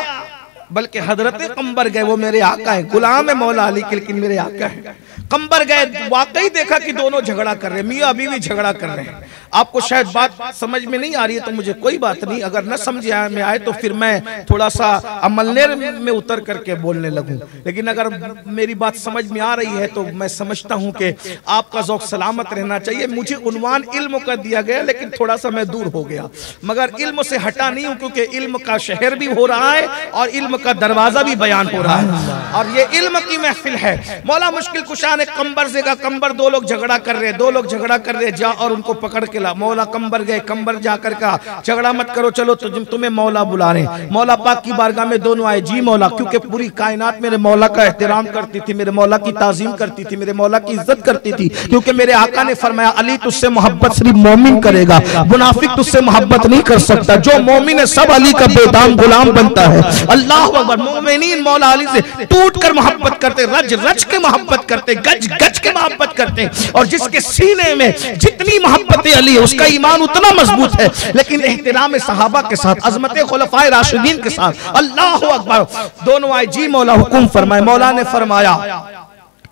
बल्कि हजरत कंबर गए, वो मेरे आका है, गुलाम है मौला अली के, लेकिन मेरे आका है। कंबर गए, वाकई देखा कि दोनों झगड़ा कर रहे हैं, मियां अभी भी झगड़ा कर रहे हैं। आपको शायद बात समझ में नहीं आ रही है तो मुझे कोई बात नहीं, अगर न समझ में आए तो फिर मैं थोड़ा सा अमलनेर में उतर करके बोलने लगूं। लेकिन अगर मेरी बात समझ में आ रही है तो मैं समझता हूं कि आपका ज़ौक़ सलामत रहना चाहिए। मुझे उन्वान इल्म का दिया गया, लेकिन थोड़ा सा मैं दूर हो गया, मगर इल्म से हटा नहीं हूं, क्योंकि इल्म का शहर भी हो रहा है और इल्म का दरवाजा भी बयान हो रहा है, और ये इल्म की महफिल है। मौला मुश्किल कुशा ने कंबर से कहा, कंबर दो लोग झगड़ा कर रहे, दो लोग झगड़ा कर रहे, जा और उनको पकड़ के ला। मौला कंबर गए, कंबर जाकर कहा झगड़ा मत करो, चलो तो तुम्हें मौला बुला रहे। मौला पाक की बारगाह में दोनों आए, जी मौला, क्योंकि पूरी कायनात मेरे मौला का एहतराम करती थी, मेरे मौला की ताजीम करती थी, मेरे मौला की इज्जत करती थी, क्योंकि मेरे आका ने फरमाया अली तुझसे मोहब्बत सिर्फ मोमिन करेगा, मुनाफिक तुझसे मोहब्बत नहीं कर सकता। जो मोमिन है सब अली का बेदाम गुलाम बनता है। अल्लाह अकबर। मोमिनीन मौला अली से टूट कर मोहब्बत करते, रज रज के मोहब्बत करते। करते, गज गज के मोहब्बत करते हैं। और जिसके सीने में जितनी मोहब्बत अली है उसका ईमान उतना मजबूत है। लेकिन एहतराम सहाबा के साथ, अजमत खुलफाए राशिदीन के साथ, अल्लाह अकबर, दोनों आए। जी मौला हुक्म फरमाए। मौला ने फरमाया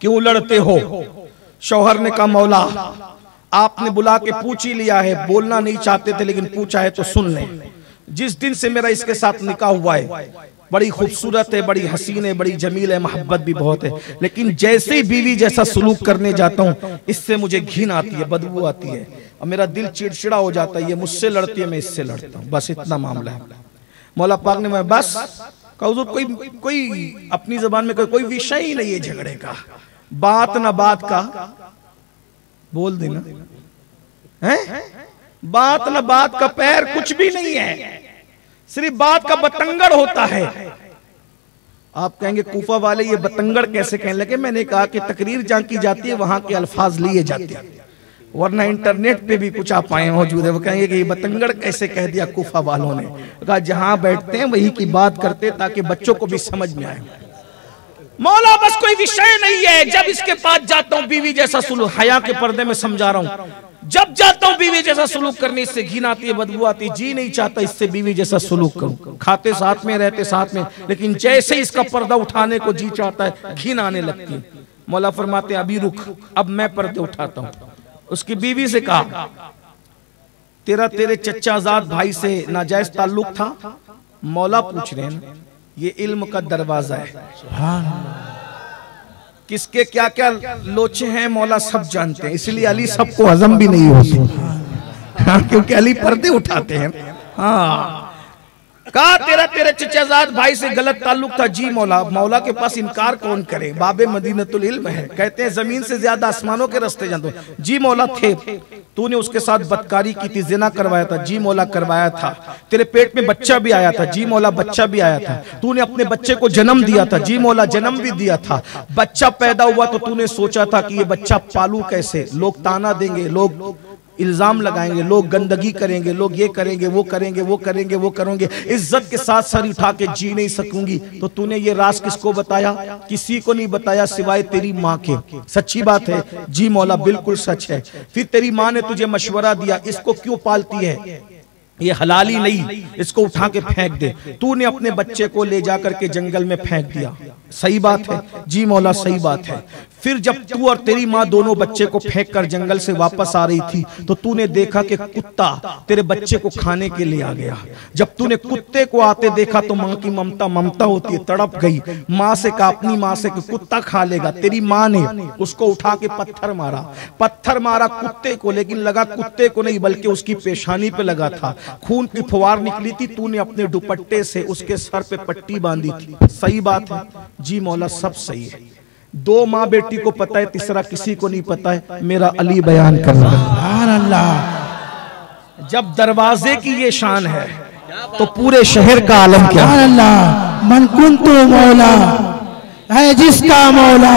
क्यों लड़ते हो? शौहर ने कहा मौला आपने बुला के पूछ ही लिया है, बोलना नहीं चाहते थे लेकिन पूछा है तो सुन ले। जिस दिन से मेरा इसके साथ निकाह हुआ है, बड़ी खूबसूरत है, बड़ी हसीन है, बड़ी जमील है, मोहब्बत भी बहुत है, लेकिन जैसे ही बीवी जैसा सलूक करने जाता हूँ इससे मुझे घिन आती है, बदबू आती है और मेरा दिल चिड़चिड़ा हो जाता है। ये मुझसे लड़ती है, मैं इससे लड़ता हूँ, बस इतना मामला है। मौला पाक ने बस कहा कोई अपनी जबान में कोई विषय ही नहीं है झगड़े का, बात ना बात का बोल देना है, बात ना बात का पैर कुछ भी नहीं है, सिर्फ बात का बतंगड़ होता है। आप कहेंगे कूफा वाले ये बतंगड़ कैसे कहने लगे? मैंने कहा कि तकरीर जहां की जाती है वहां के अल्फाज लिए जाते हैं, वरना इंटरनेट पे भी कुछ आप आए मौजूद है। वो कहेंगे कि ये बतंगड़ कैसे कह दिया कूफा वालों ने। कहा जहां बैठते हैं वही की बात करते ताकि बच्चों को भी समझ में आए। मौला बस कोई विषय नहीं है, जब इसके पास जाता हूं बीवी जैसा सुलूक, हया के पर्दे में समझा रहा हूं, जब जाता हूं बीवी जैसा सुलूक करने इससे घिन आती है, बदबू आती है, जी नहीं चाहता इससे बीवी जैसा सुलूक करूं। खाते साथ में, रहते साथ में, लेकिन जैसे इसका पर्दा उठाने को जी चाहता है घिन आने लगती है। मौला फरमाते अभी रुक, अब मैं पर्दे उठाता हूं। उसकी बीवी से कहा तेरे चचाजाद भाई से नाजायज ताल्लुक था? मौला पूछ रहे हैं ये इल्म का दरवाजा है, किसके क्या क्या लोचे हैं मौला सब जानते हैं, इसलिए अली सबको हजम भी नहीं होती। हाँ, क्योंकि अली पर्दे उठाते हैं। हाँ, कहा तेरे चचाजाद भाई से गलत ताल्लुक था? जी मौला। मौला के पास इनकार कौन करे, बाबे मदीनतुल इल्म है, कहते हैं जमीन से ज्यादा आसमानों के रास्ते जानते। जी मौला थे। तूने उसके साथ बदकारी की थी, जिना करवाया था? जी मौला करवाया था। तेरे पेट में बच्चा भी आया था? जी मौला बच्चा भी आया था। तूने अपने बच्चे को जन्म दिया था? जी मौला जन्म भी दिया था। बच्चा पैदा हुआ तो तूने सोचा था कि ये बच्चा पालू कैसे, लोग ताना देंगे, लोग इल्जाम लगाएंगे, लोग गंदगी करेंगे, लोग ये करेंगे, वो करेंगे, वो करेंगे, वो करेंगे, इज्जत के साथ सर उठा के जी नहीं सकूंगी। तो तूने ये राज किसको बताया? किसी को नहीं बताया सिवाय तेरी माँ के। सच्ची बात है? जी मौला बिल्कुल सच है। फिर तेरी माँ ने तुझे मशवरा दिया इसको क्यों पालती है, ये हलाली नहीं, इसको उठा के फेंक दे। तूने अपने बच्चे को ले जाकर के जंगल में फेंक दिया। सही बात है? जी मौला सही बात है। फिर जब तू और तेरी माँ दोनों बच्चे को फेंक कर जंगल से वापस आ रही थी तो तूने देखा कि कुत्ता तेरे बच्चे को खाने के लिए आ गया। जब तूने कुत्ते को आते देखा तो माँ की ममता होती है, तड़प गई। माँ से कहा अपनी माँ से कि कुत्ता खा लेगा। तेरी माँ ने उसको उठा के पत्थर मारा कुत्ते को, लेकिन लगा कुत्ते को नहीं बल्कि उसकी पेशानी पे लगा था। खून की फुहार निकली थी। तूने अपने दुपट्टे से उसके सर पे पट्टी बांधी थी। सही बात है? जी मौला सब सही है। दो माँ बेटी को पता है, तीसरा किसी को नहीं पता है, मेरा अली बयान कर रहा है। सुभान अल्लाह। जब दरवाजे की ये शान है तो पूरे शहर का आलम क्या है? सुभान अल्लाह। मन कुंतु मौला है जिसका मौला,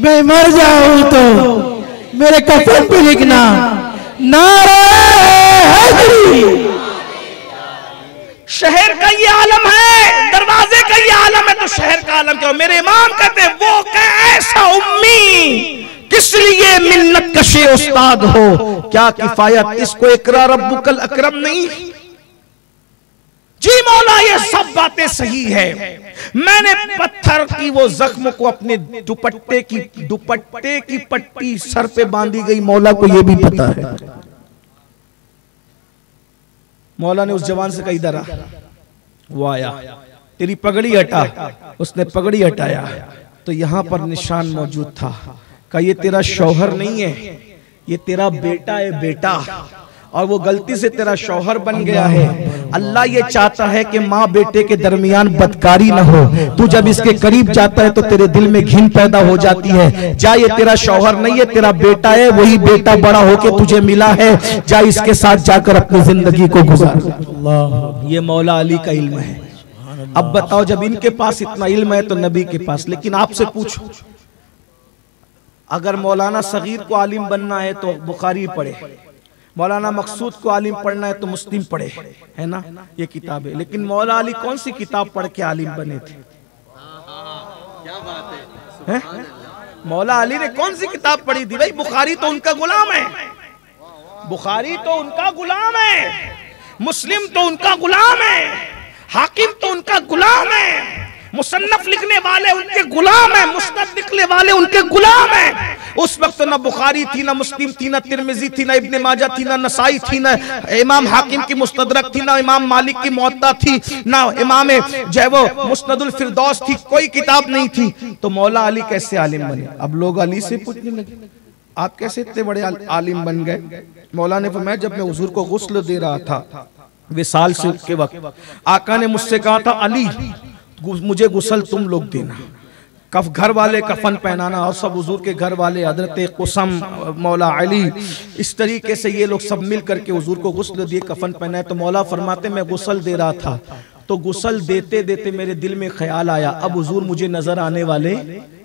मैं मर जाऊं तो मेरे कफन पे लिखना नारे हैदरी। शहर का ये आलम है, दरवाजे का ये आलम है, तो शहर का आलम क्या? मेरे इमाम कहते हैं वो कैसा उम्मी किस लिए मिन्नत कशे उस्ताद हो, क्या किफायत इसको इकरा रब्बुकल अकरम नहीं। जी मौला ये सब बातें सही है। मैंने पत्थर की वो जख्म को अपने दुपट्टे की पट्टी सर पे बांधी गई, मौला को ये भी पता है। मौला ने उस जवान से कहा इधर आ। वो आया, तेरी पगड़ी हटा। उसने पगड़ी हटाया तो यहां पर निशान मौजूद था। कहा ये तेरा शौहर नहीं है, ये तेरा बेटा है, बेटा, और वो गलती से तेरा शौहर बन गया है। अल्लाह ये चाहता है कि माँ बेटे के दरमियान बदकारी न हो। तू जब इसके करीब जाता है तो तेरे दिल में घिन पैदा हो जाती है। जा, ये तेरा शौहर नहीं है, तेरा बेटा है, वही बेटा बड़ा होके तुझे मिला है। जा इसके साथ जाकर अपनी जिंदगी को गुजार। ये मौला अली का इल्म है। अब बताओ जब इनके पास इतना इल्म है तो नबी के पास। लेकिन आपसे पूछो, अगर मौलाना सगीर को आलिम बनना है तो बुखारी पढ़े, मौलाना मकसूद को आलिम पढ़ना है तो मुस्लिम पढ़े, है ना, ये किताब है। लेकिन मौला अली कौन सी किताब पढ़ के आलिम बने थे? क्या बात है? मौला अली ने कौन सी किताब पढ़ी थी भाई? बुखारी तो उनका गुलाम है, बुखारी तो उनका गुलाम है, मुस्लिम तो उनका गुलाम है, हाकिम तो उनका गुलाम है, मुसन्नफ लिखने वाले उनके गुलाम है, मुस्नद लिखने वाले उनके गुलाम है। उस वक्त ना बुखारी थी, ना मुस्लिम थी, ना तिरमिजी थी, ना इब्ने माजा थी, ना नसाई थी, ना इमाम हाकिम की मुस्तदरक थी, ना इमाम मालिक की मुअत्ता थी, ना इमाम जो है वो मुस्नदुल फिरदौस थी, कोई किताब नहीं थी। तो मौला अली कैसे आलिम बने? अब लोग अली से पूछने लगे आप कैसे इतने बड़े आलिम बन गए? मौला ने फरमाया जब मैं हुजूर को गुस्ल दे रहा था विसाल से के वक्त, आका ने मुझसे कहा था अली मुझे गुस्ल तुम लोग देना, कफ घर वाले कफन पहनाना, और सब हुजूर के घर वाले हजरत कुसम मौला अली इस तरीके से ये लोग सब मिल करके हुजूर को गुस्ल दिए, कफन पहनाए। तो मौला फरमाते मैं गुस्ल दे रहा था तो गुस्ल देते देते मेरे दिल में ख्याल आया अब हुजूर मुझे नजर आने वाले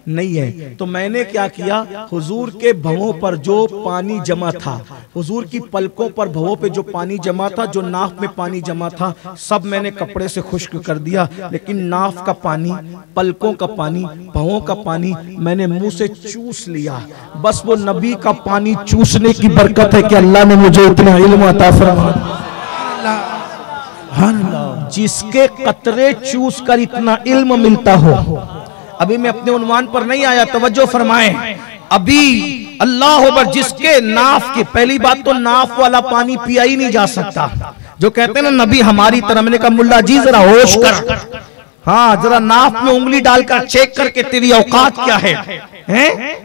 नहीं है, तो मैंने क्या किया, हुजूर के भवों पर जो पानी जमा था, हुजूर की पलकों पर भवों पे जो पानी जमा था, जो नाफ में पानी जमा था, सब मैंने कपड़े से खुश्क कर दिया, लेकिन नाफ का पानी, पलकों का पानी, भवों का पानी मैंने मुंह से चूस लिया। बस वो नबी का पानी चूसने की बरकत है कि अल्लाह ने मुझे इतना इल्म अता फरमाया। जिसके कतरे चूस कर इतना इल्म मिलता हो। अभी मैं अपने उन्वान पर नहीं आया, तवज्जो फरमाएं। अभी अल्लाह अकबर, जिसके नाफ की, पहली बात तो नाफ वाला पानी पिया ही नहीं जा सकता। जो कहते हैं ना नबी हमारी तरह, मैंने कहा मुल्ला जी जरा होश कर, हाँ जरा नाफ में उंगली डालकर चेक करके तेरी औकात क्या है?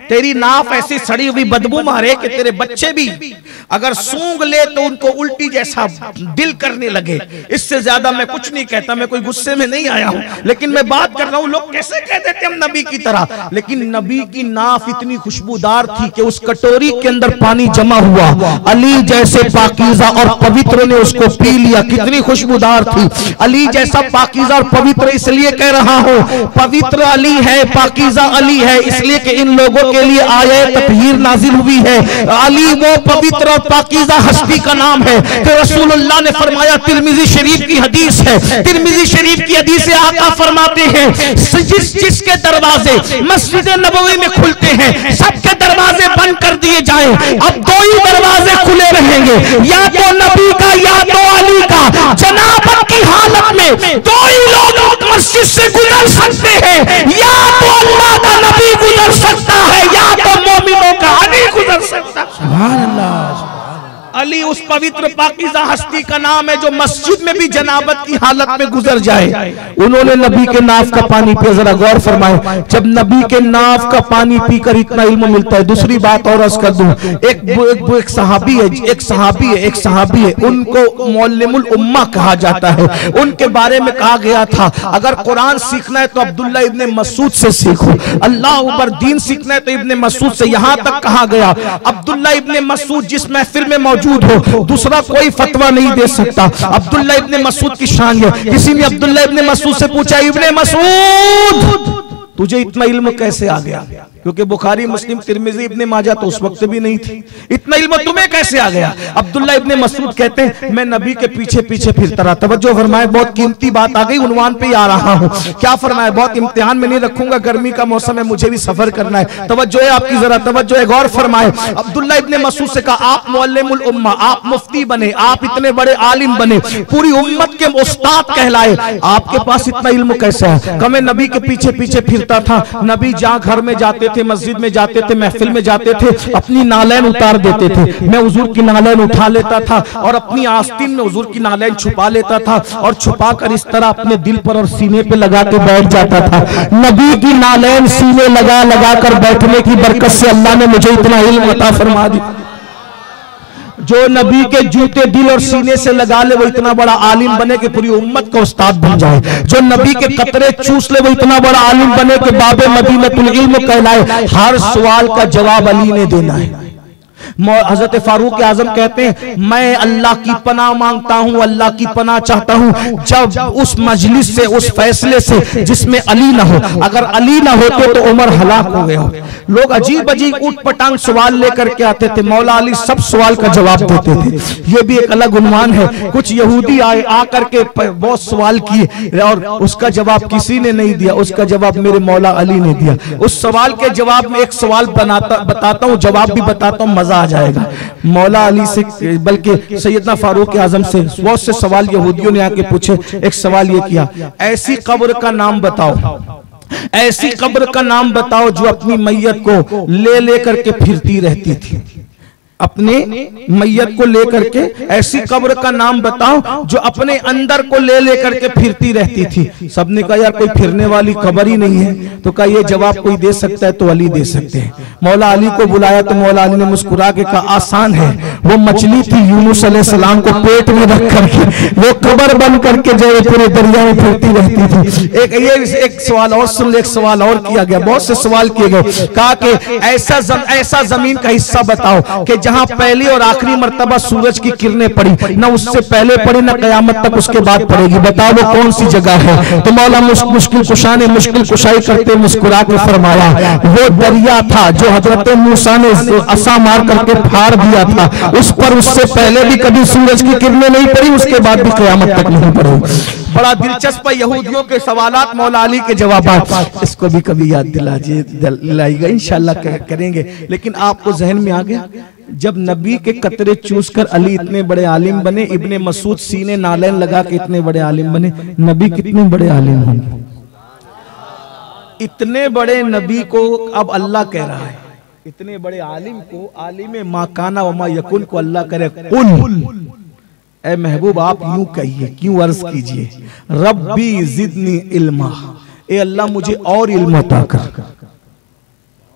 तेरी नाफ ऐसी सड़ी हुई बदबू मारे कि तेरे बच्चे भी अगर सूंघ ले तो उनको उल्टी जैसा दिल करने लगे। इससे ज्यादा मैं कुछ नहीं कहता, मैं कोई गुस्से में नहीं आया हूं, लेकिन मैं बात कर रहा हूं लोग कैसे कह देते हम नबी की तरह, लेकिन नबी की नाफ इतनी खुशबूदार थी कि उस कटोरी के अंदर पानी जमा हुआ, अली जैसे पाकीज़ा और पवित्र ने उसको पी लिया, कितनी खुशबूदार थी। अली जैसा पाकीज़ा और पवित्र इसलिए कह रहा हूं, पवित्र अली है, पाकीज़ा अली है, इसलिए इन लोगों के लिए आयत तत्हीर नाजिल हुई है। अली वो पवित्र और पाकीज़ा हस्ती का नाम है कि रसूलुल्लाह ने फरमाया, तिरमिजी शरीफ की हदीस है, तिरमिजी शरीफ की हदीस से आका फरमाते हैं जिसके दरवाजे मस्जिद नबवी में खुलते हैं सबके दरवाजे बंद कर दिए जाएं, अब दो ही दरवाजे खुले रहेंगे, या तो नबी का या तो अली का। जनाबत की हालत में दो ही लोग मस्जिद से गुजर सकते हैं, या तो अल्लाह का नबी गुजर सकता है या तो मोमिनों का अली गुजर सकता है। सुभान अल्लाह। अली उस पवित्र पाकीज़ा हस्ती का नाम है जो मस्जिद में भी जनाबत की हालत में गुजर जाए। उन्होंने नबी के नाफ का पानी पिया। जरा गौर फरमाए, जब नबी के नाफ का पानी पीकर इतना इल्म मिलता है। दूसरी बात और अर्ज कर दूं, एक सहाबी है, उनको मौल्लिमुल उम्मा कहा जाता है। उनके बारे में कहा गया था अगर कुरान सीखना है तो अब्दुल्ला इब्ने मसूद से सीखो, अल्लाह ऊपर दीन सीखना है तो इब्ने मसूद से। यहां तक कहा गया अब्दुल्ला इब्ने मसूद जिस महफिल में मौजूद हो दूसरा कोई फतवा नहीं दे सकता। अब्दुल्ला इब्ने मसूद की शान है। किसी ने अब्दुल्ला इब्ने मसूद से पूछा, इब्ने मसूद तुझे इतना इल्म कैसे आ गया? क्योंकि बुखारी, मुस्लिम, तिरमिजी, इब्ने माजा तो उस वक्त भी नहीं थी। इतना इल्म तुम्हें कैसे आ गया? अब्दुल्ला इब्ने मसूद कहते हैं मैं नबी के पीछे पीछे फिरता रहा। तवज्जो फरमाए, बहुत कीमती बात आ गई, उन्वान पे आ रहा हूं। क्या फरमाया? बहुत इम्तिहान में नहीं रखूंगा, गर्मी का मौसम है, मुझे भी सफर करना है। तवज्जो है आपकी, जरा तवज्जो है, गौर फरमाए। अब्दुल्ला इब्ने मसूद से कहा आप मुअल्लिमुल उम्मा, आप मुफ्ती बने, आप इतने बड़े आलिम बने, पूरी उम्मत के उस्ताद कहलाए, आपके पास इतना इल्म कैसे है? कभी नबी के पीछे पीछे फिरता था। नबी जहां घर में जाते थे, मस्जिद में जाते थे, महफिल में जाते थे, अपनी नालैन उतार देते थे। मैं हुजूर की नालैन उठा लेता था और अपनी आस्तीन में हुजूर की नालैन छुपा लेता था और छुपा कर इस तरह अपने दिल पर और सीने पे लगा के बैठ जाता था। नबी की नालैन सीने लगा लगा कर बैठने की बरकत से अल्लाह ने मुझे इतना इल्म अता फरमा दिया। जो नबी के जूते दिल और सीने से लगा ले वो इतना बड़ा आलिम बने कि पूरी उम्मत का उस्ताद बन जाए। जो नबी के कतरे चूस ले वो इतना बड़ा आलिम बने कि बाबे मदीनतुल इल्म कहलाए। हर सवाल का जवाब अली ने देना है। हजरत फारूक आजम कहते हैं मैं अल्लाह की पनाह मांगता हूं, अल्लाह की पनाह चाहता हूं जब उस मजलिस से, उस फैसले से जिसमें अली ना हो। अगर अली ना होते तो उमर हलाक हो गया हो। लोग अजीब अजीब उठ पटांग सवाल लेकर के आते थे, मौला अली सब सवाल का जवाब देते थे। ये भी एक अलग उन्वान है। कुछ यहूदी आए आकर के बहुत सवाल किए और उसका जवाब किसी ने नहीं दिया, उसका जवाब मेरे मौला अली ने दिया। उस सवाल के जवाब में एक सवाल बताता हूं, जवाब भी बताता हूं, मजा आ जाएगा। मौला अली से बल्कि सैयदना फारूक आजम से बहुत से सवाल यहूदियों ने आके पूछे। एक सवाल ये किया, ऐसी कब्र का नाम बताओ, ऐसी कब्र का नाम बताओ जो अपनी मैयत को ले लेकर के फिरती रहती थी। अपने मैयत को लेकर के ऐसी कब्र का नाम बताओ जो अपने अंदर को ले लेकर के फिरती रहती थी। सबने कहा यार कोई फिरने वाली कब्र ही नहीं है। तो कहा ये जवाब कोई दे सकता है तो अली दे सकते हैं। मौला अली को बुलाया तो मौला अली ने मुस्कुरा के कहा आसान है, वो मछली थी यूनुस अलैहिस्सलाम को पेट में रख करके वो कब्र बन करके जो पूरे दरिया में फिरती रहती थी। एक सवाल और सुन ले, एक सवाल और किया गया, बहुत से सवाल किए गए। कहा कि ऐसा जमीन का हिस्सा बताओ कि जहां पहली और आखिरी मर्तबा सूरज की किरणें पड़ी, ना उससे पहले पड़ी ना कयामत तक उसके बाद पड़ेगी, बताओ वो कौन सी जगह है। तो मौला मुश्किल कुशा ने मुश्किल कुशाई करते मुस्कुरा के फरमाया वो दरिया था जो हजरत मूसा ने असा मार करके फाड़ दिया था, उस पर उससे पहले भी कभी सूरज की किरणें नहीं पड़ी, उसके बाद भी कयामत तक नहीं पड़ेगी। बड़ा दिलचस्प है यहूदियों के सवालात, मौला अली के जवाबात। इसको भी कभी याद दिलाइएगा, इंशाल्लाह करेंगे। लेकिन आपको जहन में आ गया जब नबी के कतरे चूस कर अली इतने बड़े आलिम बने, इब्ने मसूद सीने नालैन लगा के इतने बड़े आलिम बने, नबी कितने बड़े आलिम होंगे। इतने बड़े नबी को अब अल्लाह कह रहा है, इतने बड़े आलिम को, आलिम माकाना वमा यकुन को अल्लाह करे कुल, ए महबूब आप यूं कहिए, क्यों अर्ज कीजिए, रब्बी जिदनी इल्मा, ए अल्लाह मुझे और इल्म अता कर।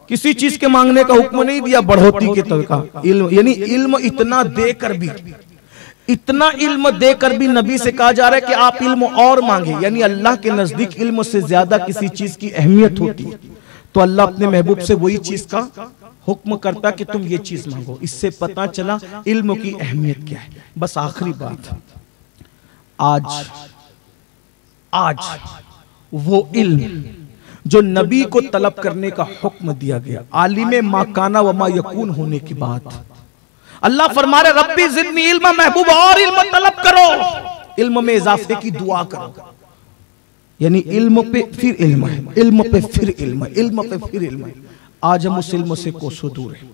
किसी चीज के मांगने का हुक्म नहीं दिया, बढ़ोतरी के तरीका इल्म, यानी इल्म इतना देकर भी, इतना इल्म देकर भी नबी से कहा जा रहा है कि आप इल्म और मांगे। यानी अल्लाह के नजदीक इल्म से ज्यादा किसी चीज की अहमियत होती है तो अल्लाह अपने महबूब से वही चीज का हुक्म करता कि तुम ये चीज मांगो। इससे पता चला इल्म की अहमियत क्या है। बस आखिरी बात, आज वो इल्म जो नबी को तलब करने का हुक्म दिया गया, आलिम माकाना वमा यकून होने की बात, अल्लाह फरमा रहे रब्बी जिदनी इल्मा, महबूब और इल्म तलब करो, इल्म में इजाफे की दुआ करो। यानी इल्म पे फिर इल्म है, इल्म पे फिर इल्म है, इल्म पे फिर इल्म है। आज हम उस इल्म से कोसों दूर हैं।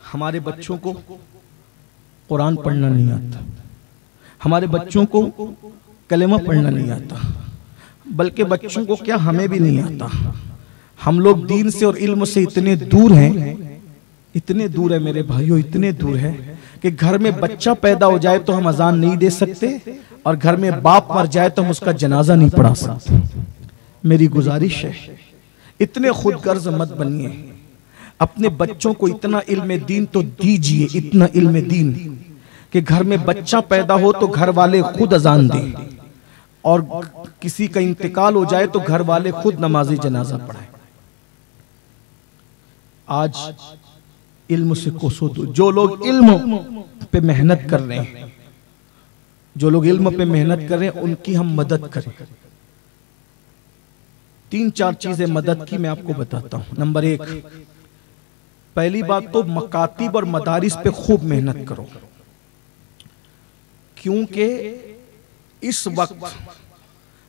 हमारे बच्चों को कुरान पढ़ना नहीं आता, हमारे बच्चों को कलेमा पढ़ना नहीं आता, बल्कि बच्चों को क्या हमें भी नहीं आता। हम लोग दीन से और इल्म से इतने दूर हैं, इतने दूर है मेरे भाइयों, इतने दूर है कि घर में बच्चा पैदा हो जाए तो हम अजान नहीं दे सकते और घर में बाप मर जाए तो हम उसका जनाजा नहीं पढ़ा सकते। मेरी गुजारिश है इतने खुदगर्ज मत बनिए, अपने बच्चों को इतना इल्म दीन तो दीजिए, इतना इल्म दीन कि घर में बच्चा पैदा हो तो घर वाले खुद अजान दें और किसी का इंतकाल हो जाए तो घर वाले खुद नमाज़े जनाजा पढ़ाएं। आज इल्म से कोसों दूर। जो लोग इल्म पे मेहनत कर रहे हैं, जो लोग इल्म पे मेहनत कर रहे हैं उनकी हम मदद करें। 3-4 चीजें मदद की मैं आपको बताता हूं। नंबर 1, पहली बात तो मकातिब और मदारिस पे खूब मेहनत करो, क्योंकि इस वक्त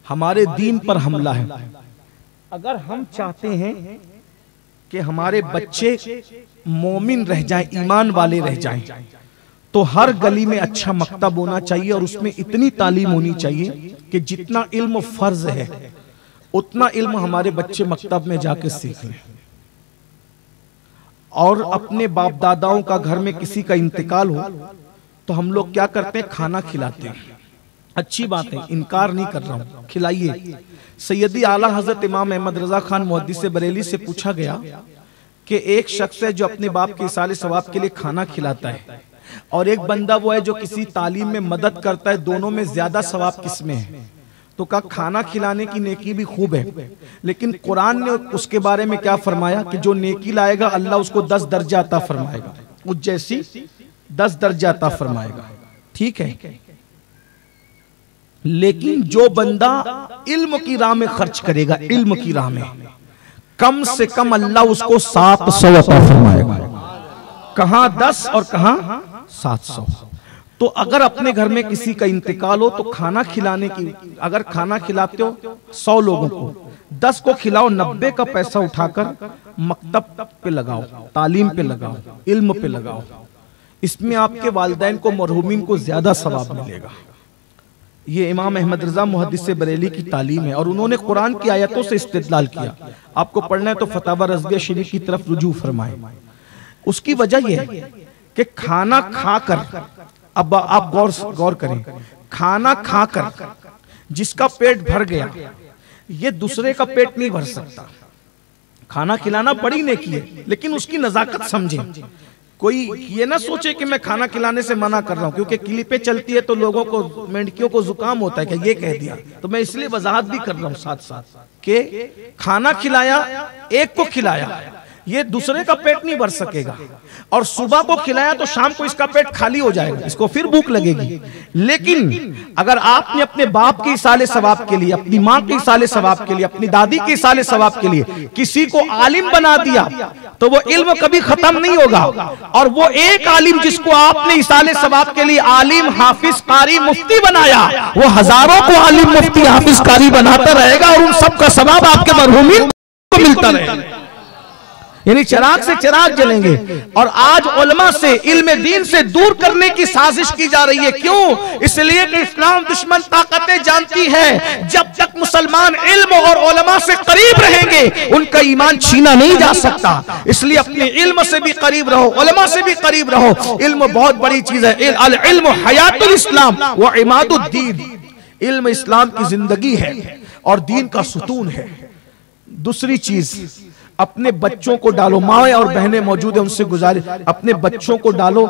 हमारे दीन पर हमला है। अगर हम चाहते हैं कि हमारे बच्चे मोमिन रह जाएं, ईमान वाले रह जाएं, तो हर गली में अच्छा मकतब होना चाहिए और उसमें इतनी तालीम होनी चाहिए कि जितना इल्म फर्ज है उतना इल्म हमारे बच्चे मकतब में जाके सीख लें। और अपने बाप दादाओं का घर में किसी का इंतकाल हो तो हम लोग क्या करते हैं, खाना खिलाते हैं। अच्छी बात है, इनकार नहीं कर रहा हूं, खिलाइए। सैयदी आला हजरत इमाम अहमद रजा खान मुहद्दिस बरेली से पूछा गया कि एक शख्स है जो अपने बाप के इसाले सवाब के लिए खाना खिलाता है और एक बंदा वो है जो किसी तालीम में मदद करता है, दोनों में ज्यादा सवाब किस में है? तो कहा खाना खिलाने की नेकी भी खूब है, लेकिन कुरान ने उसके बारे में क्या फरमाया कि जो नेकी लाएगा अल्लाह उसको 10 दर्जा अता फरमाएगा, उस जैसी 10 दर्जा अता फरमाएगा। ठीक है, लेकिन जो बंदा इल्म की राह में खर्च करेगा, इल्म की राह में, कम से कम अल्लाह उसको 700 अता फरमाएगा। कहां 10 और कहां 700। तो अगर अपने घर में किसी का इंतकाल हो तो खाना खिलाने की, अगर खाना खिलाते हो 100 लोगों को, 10 को खिलाओ, 90 का पैसा उठाकर मकतब पे लगाओ, तालीम पे लगाओ, इल्म पे लगाओ। इसमें आपके वालिदैन को, मरहूमीन को ज्यादा सवाब मिलेगा। ये इमाम अहमद रजा मुहद्दिस बरेली की तालीम है और उन्होंने कुरान की आयतों से इस्तिदलाल किया। आपको पढ़ना है तो फतावा रज़विया शरीफ की तरफ रुजू फरमाएं। उसकी वजह यह है कि खाना खाकर, अब आप गौर करें, खाना खाकर जिसका पेट भर गया ये दूसरे का पेट नहीं भर सकता। खाना खिलाना बड़ी नेकी है, लेकिन उसकी नजाकत समझें। कोई ये ना सोचे कि मैं खाना खिलाने से मना कर रहा हूं, क्योंकि क्लिपें चलती है तो लोगों को, मेंढकियों को जुकाम होता है कि ये कह दिया, तो मैं इसलिए वजाहत भी कर रहा हूं साथ साथ कि खाना खिलाया, एक को खिलाया, ये दूसरे का पेट नहीं भर सकेगा, और सुबह को खिलाया तो शाम को इसका पेट खाली हो जाएगा, इसको फिर भूख लगेगी। लेकिन अगर आपने अपने बाप के इसाले सवाब के लिए, अपनी माँ के इसाले सवाब के लिए, अपनी दादी के इसाले सवाब के लिए किसी को आलिम बना दिया तो वो इल्म कभी खत्म नहीं होगा। और वो एक आलिम जिसको आपने इसाले सवाब के लिए आलिम, हाफिज, कारी, मुफ्ती बनाया, वो हजारों को आलिम, मुफ्ती, हाफिज, कारी बनाता रहेगा और उन सब का सवाब आपके मरहूमीन को मिलता रहेगा। यानी चिराग से चिराग जलेंगे। और आज उलमा से, इल्म दीन से दूर करने की साजिश की जा रही है। क्यों? इसलिए कि इस्लाम दुश्मन ताकतें जानती है जब तक मुसलमान इल्म और उलमा से करीब रहेंगे उनका ईमान छीना नहीं जा सकता। इसलिए अपने इल्म से भी करीब रहो, उलमा से भी करीब रहो। इल्म बहुत बड़ी चीज है। अल इल्म हयातुल इस्लाम व इमादुद्दीन। इल्म इस्लाम की जिंदगी है और दीन का सुतून है। दूसरी चीज, अपने बच्चों को डालो, माँ और बहनें मौजूद है उनसे गुजारिश, अपने बच्चों को डालो,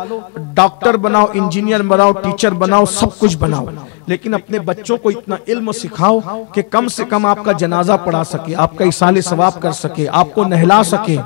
डॉक्टर बनाओ, इंजीनियर बनाओ, टीचर बनाओ, सब कुछ बनाओ, लेकिन अपने बच्चों को इतना इल्म सिखाओ कि कम से कम आपका जनाजा पढ़ा सके, आपका इसाले सवाब कर सके, आपको नहला सके,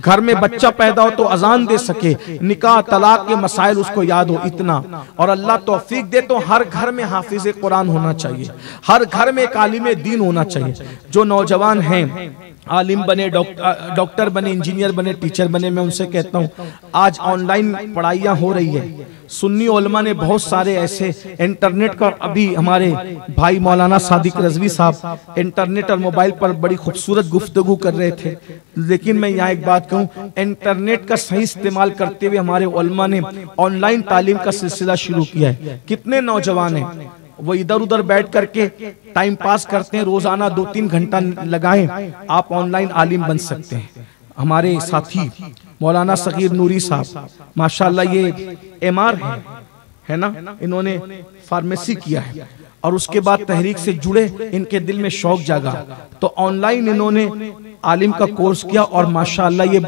घर में बच्चा पैदा हो तो अजान दे सके, निकाह तलाक के मसाइल उसको याद हो, इतना। और अल्लाह तौफीक दे तो हर घर में हाफिज कुरान होना चाहिए, हर घर में एक आलिम दीन होना चाहिए। जो नौजवान हैं आलिम बने, डॉक्टर बने, इंजीनियर बने, टीचर बने, मैं उनसे कहता हूं आज ऑनलाइन पढ़ाइयाँ हो रही है। सुन्नी उलमा ने बहुत सारे ऐसे इंटरनेट का, अभी हमारे भाई मौलाना सादिक रजवी साहब इंटरनेट और मोबाइल पर बड़ी खूबसूरत गुफ्तगू कर रहे थे। लेकिन मैं यहाँ एक बात कहूँ, इंटरनेट का सही इस्तेमाल करते हुए हमारे उलमा ने ऑनलाइन तालीम का सिलसिला शुरू किया है। कितने नौजवान हैं वो इधर उधर बैठ करके टाइम पास करते हैं, रोजाना 2-3 घंटा लगाएं, आप ऑनलाइन आलिम बन सकते हैं। हमारे साथी मौलाना सगीर नूरी साहब माशाल्लाह ये एमआर है ना, इन्होंने फार्मेसी किया है और उसके बाद तहरीक से जुड़े, इनके दिल में शौक जागा तो ऑनलाइन इन्होंने आलिम का कोर्स किया और माशाल्लाह ये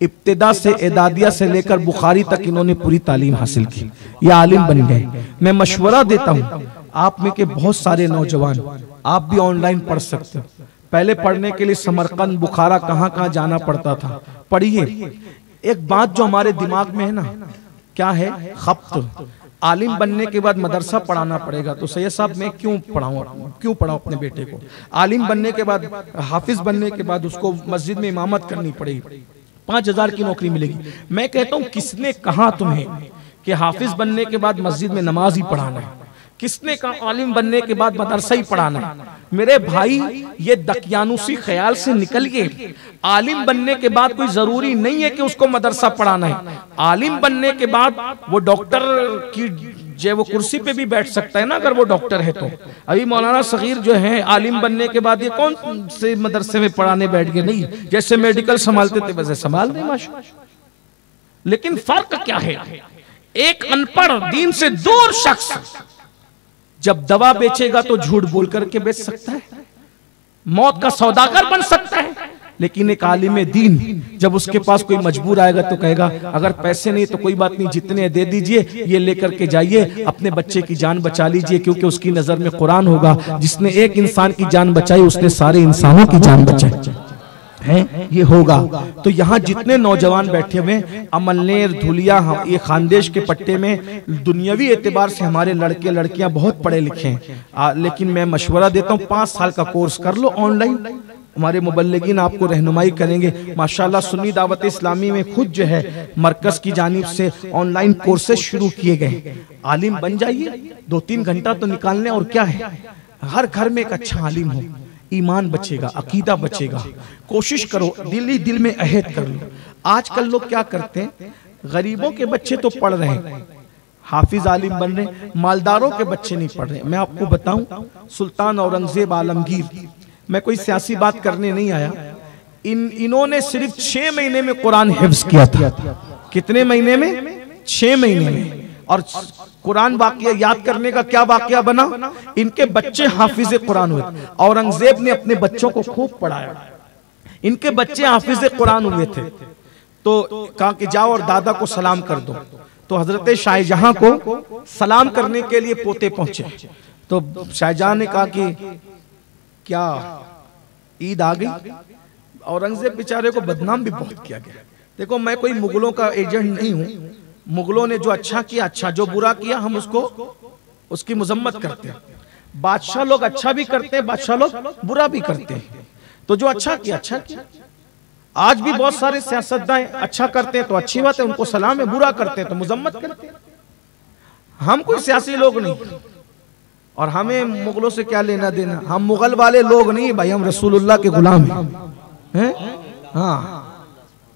इब्तिदा से, एदादिया से लेकर बुखारी तक इन्होंने पूरी तालीम हासिल की, ये आलिम बन गए। मैं मशवरा देता हूँ आप में के बहुत सारे नौजवान, आप भी ऑनलाइन पढ़ सकते हो। पहले पढ़ने के लिए समरकंद, बुखारा, कहाँ जाना पड़ता था। पढ़िए। एक बात जो हमारे दिमाग में है ना, क्या है, खप्त। आलिम बनने के बाद मदरसा पढ़ाना पड़ेगा, तो सैयद साहब मैं क्यों पढ़ाऊं अपने बेटे को। आलिम बनने के बाद, हाफिज बनने के बाद उसको मस्जिद में इमामत करनी पड़ेगी, 5000 की नौकरी मिलेगी। मैं कहता हूं किसने कहा तुम्हें कि हाफिज बनने के बाद मस्जिद में नमाज ही पढ़ाना है? किसने कहा आलिम बनने के बाद मदरसा ही पढ़ाना है? मेरे भाई, ये दकियानुसी ख्याल से निकल के आलिम बनने के बाद कोई जरूरी नहीं है कि उसको मदरसा पढ़ाना है। आलिम बनने के बाद वो डॉक्टर की जो वो कुर्सी पे भी बैठ सकता है ना, अगर वो डॉक्टर है तो। अभी मौलाना सगीर जो है आलिम बनने के बाद ये कौन से मदरसे में पढ़ाने बैठ गए, नहीं, जैसे मेडिकल संभालते थे वैसे संभाल दे माशाअल्लाह। लेकिन फर्क क्या है? एक अनपढ़, दीन से दूर शख्स जब दवा बेचेगा तो झूठ बोल करके बेच सकता है, मौत का सौदागर बन सकता है, लेकिन एक आलिम दीन जब उसके पास कोई मजबूर आएगा तो कहेगा अगर पैसे नहीं तो कोई बात नहीं, जितने दे दीजिए, ये लेकर के जाइए, अपने बच्चे की जान बचा लीजिए, क्योंकि उसकी नजर में कुरान होगा, जिसने एक इंसान की जान बचाई उसने सारे इंसानों की जान बचाई है, ये होगा। तो यहाँ जितने नौजवान बैठे हुए अमलनेर धुलिया, ये खानदेश के पट्टे में दुनियावी एतबार से हमारे लड़के लड़कियां बहुत पढ़े लिखे हैं, लेकिन मैं मशवरा देता हूँ 5 साल का कोर्स कर लो ऑनलाइन, हमारे मुबल्लिगीन आपको रहनुमाई करेंगे। माशाल्लाह सुन्नी दावत इस्लामी में खुद जो है मरकज की जानिब से ऑनलाइन कोर्सेज शुरू किए गए। आलिम बन जाइए, 2-3 घंटा तो निकालने, और क्या है, हर घर में एक अच्छा आलिम हो, ईमान बचेगा, अकीदा बचेगा। कोशिश करो, दिल ही दिल में अहद कर लो। आजकल लोग क्या करते हैं, गरीबों के बच्चे तो पढ़ रहे हैं, हाफिज आलिम बन रहे, मालदारों के बच्चे नहीं पढ़ रहे। मैं आपको बताऊं, सुल्तान औरंगजेब आलमगीर, मैं कोई सियासी बात करने नहीं आया, इन्होंने सिर्फ 6 महीने में कुरान हिफ्ज किया था। कितने महीने में? 6 महीने में। और कुरान वाकया याद करने का क्या वाकया बना, इनके बच्चे हाफिज कुरान हुए। औरंगजेब ने अपने बच्चों को खूब पढ़ाया, इनके बच्चे हाफिज कुरान हुए थे, तो कहा कि जाओ और दादा को सलाम कर दो। तो हजरत शाहजहां को सलाम करने के लिए पोते पहुंचे, तो शाहजहां ने कहा कि क्या ईद आ गई? औरंगजेब बेचारे को बदनाम भी बहुत किया गया। देखो मैं कोई मुगलों का एजेंट नहीं हूं, मुगलों ने जो अच्छा किया अच्छा, जो बुरा किया हम उसकी मजम्मत करते हैं। बादशाह लोग अच्छा भी करते हैं, बादशाह लोग बुरा भी करते हैं, तो जो अच्छा किया अच्छा किया। आज भी बहुत सारे सियासतदान अच्छा करते हैं तो अच्छी बात है, उनको सलाम है, बुरा करते हैं तो मजम्मत करते हैं। हम कोई सियासी लोग नहीं, और हमें मुगलों से क्या लेना देना, हम मुगल वाले लोग नहीं भाई, हम रसूलुल्लाह के गुलाम हैं। हाँ,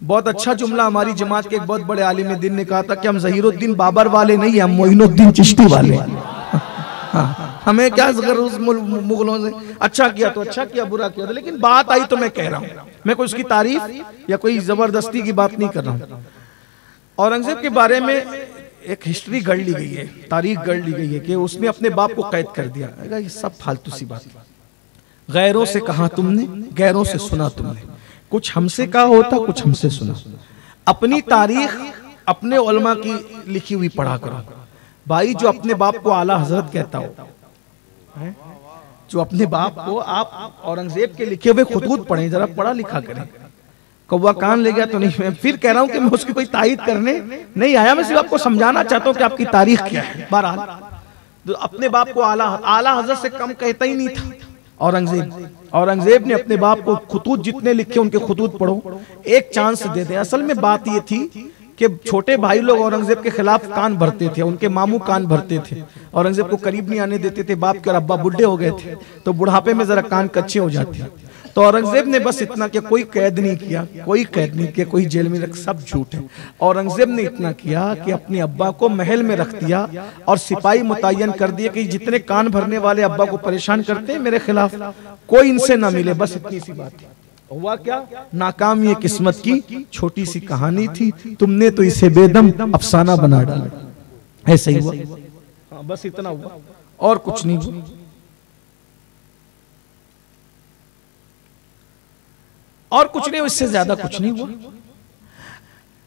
बहुत अच्छा जुमला हमारी जमात के एक बहुत बड़े आलिम दिन ने कहा था कि हम ज़हीरुद्दीन बाबर वाले नहीं, हम मोइनुद्दीन चिश्ती वाले। हाँ, हमें क्या उस मुगलों से, अच्छा किया तो अच्छा किया, बुरा किया तो, लेकिन बात आई तो मैं कह रहा हूँ, मैं कोई उसकी तारीफ या कोई जबरदस्ती की बात नहीं कर रहा हूँ। औरंगजेब के बारे में एक हिस्ट्री गढ़ ली गई है, तारीख गढ़ ली गई है कि उसने अपने बाप को कैद कर दिया। ये सब फालतू सी बात, गैरों से कहा तुमने, गैरों से सुना तुमने, कुछ हमसे कहा होता, कुछ हमसे सुना। अपनी तारीख अपने उलमा की लिखी हुई पढ़ा करो भाई। जो अपने बाप को आला हजरत कहता हो, जो अपने बाप को, आप औरंगजेब के लिखे हुए खुतूत पढ़ें, जरा पढ़ा लिखा करें। कौवा कान ले गया तो नहीं, मैं फिर कह रहा हूं कि मैं उसकी कोई तायीद करने नहीं आया, मैं सिर्फ आपको समझाना चाहता हूं कि आपकी तारीख क्या है। बहरहाल तो अपने बाप को आला हजरत से कम कहता ही नहीं था औरंगजेब ने अपने बाप को खुतूत जितने लिखे उनके खुतूत पढ़ो, एक चांस दे दे। असल में बात ये थी कि छोटे भाई लोग औरंगजेब के खिलाफ कान भरते थे, उनके मामू कान भरते थे, औरंगजेब को करीब नहीं आने देते थे। बाप के और अब्बा बुढ़े हो गए थे तो बुढ़ापे में जरा कान कच्चे हो जाते। तो औरंगजेब ने बस इतना किया, कोई कैद नहीं किया, कोई कैद नहीं किया, कोई जेल में रख, सब झूठ है। औरंगजेब ने इतना किया कि अपने अब्बा को महल में रख दिया और सिपाही मुतय्यन कर दिए कि जितने कान भरने वाले अब्बा को परेशान करते हैं मेरे खिलाफ, कोई इनसे ना मिले। बस इतनी सी बात है। हुआ क्या, नाकाम ये किस्मत की छोटी सी कहानी थी, तुमने तो इसे बेदम अफसाना बना डाला। ऐसा ही हुआ, हाँ, बस इतना हुआ और कुछ नहीं हुआ। और कुछ नहीं, इससे ज्यादा कुछ नहीं हुआ।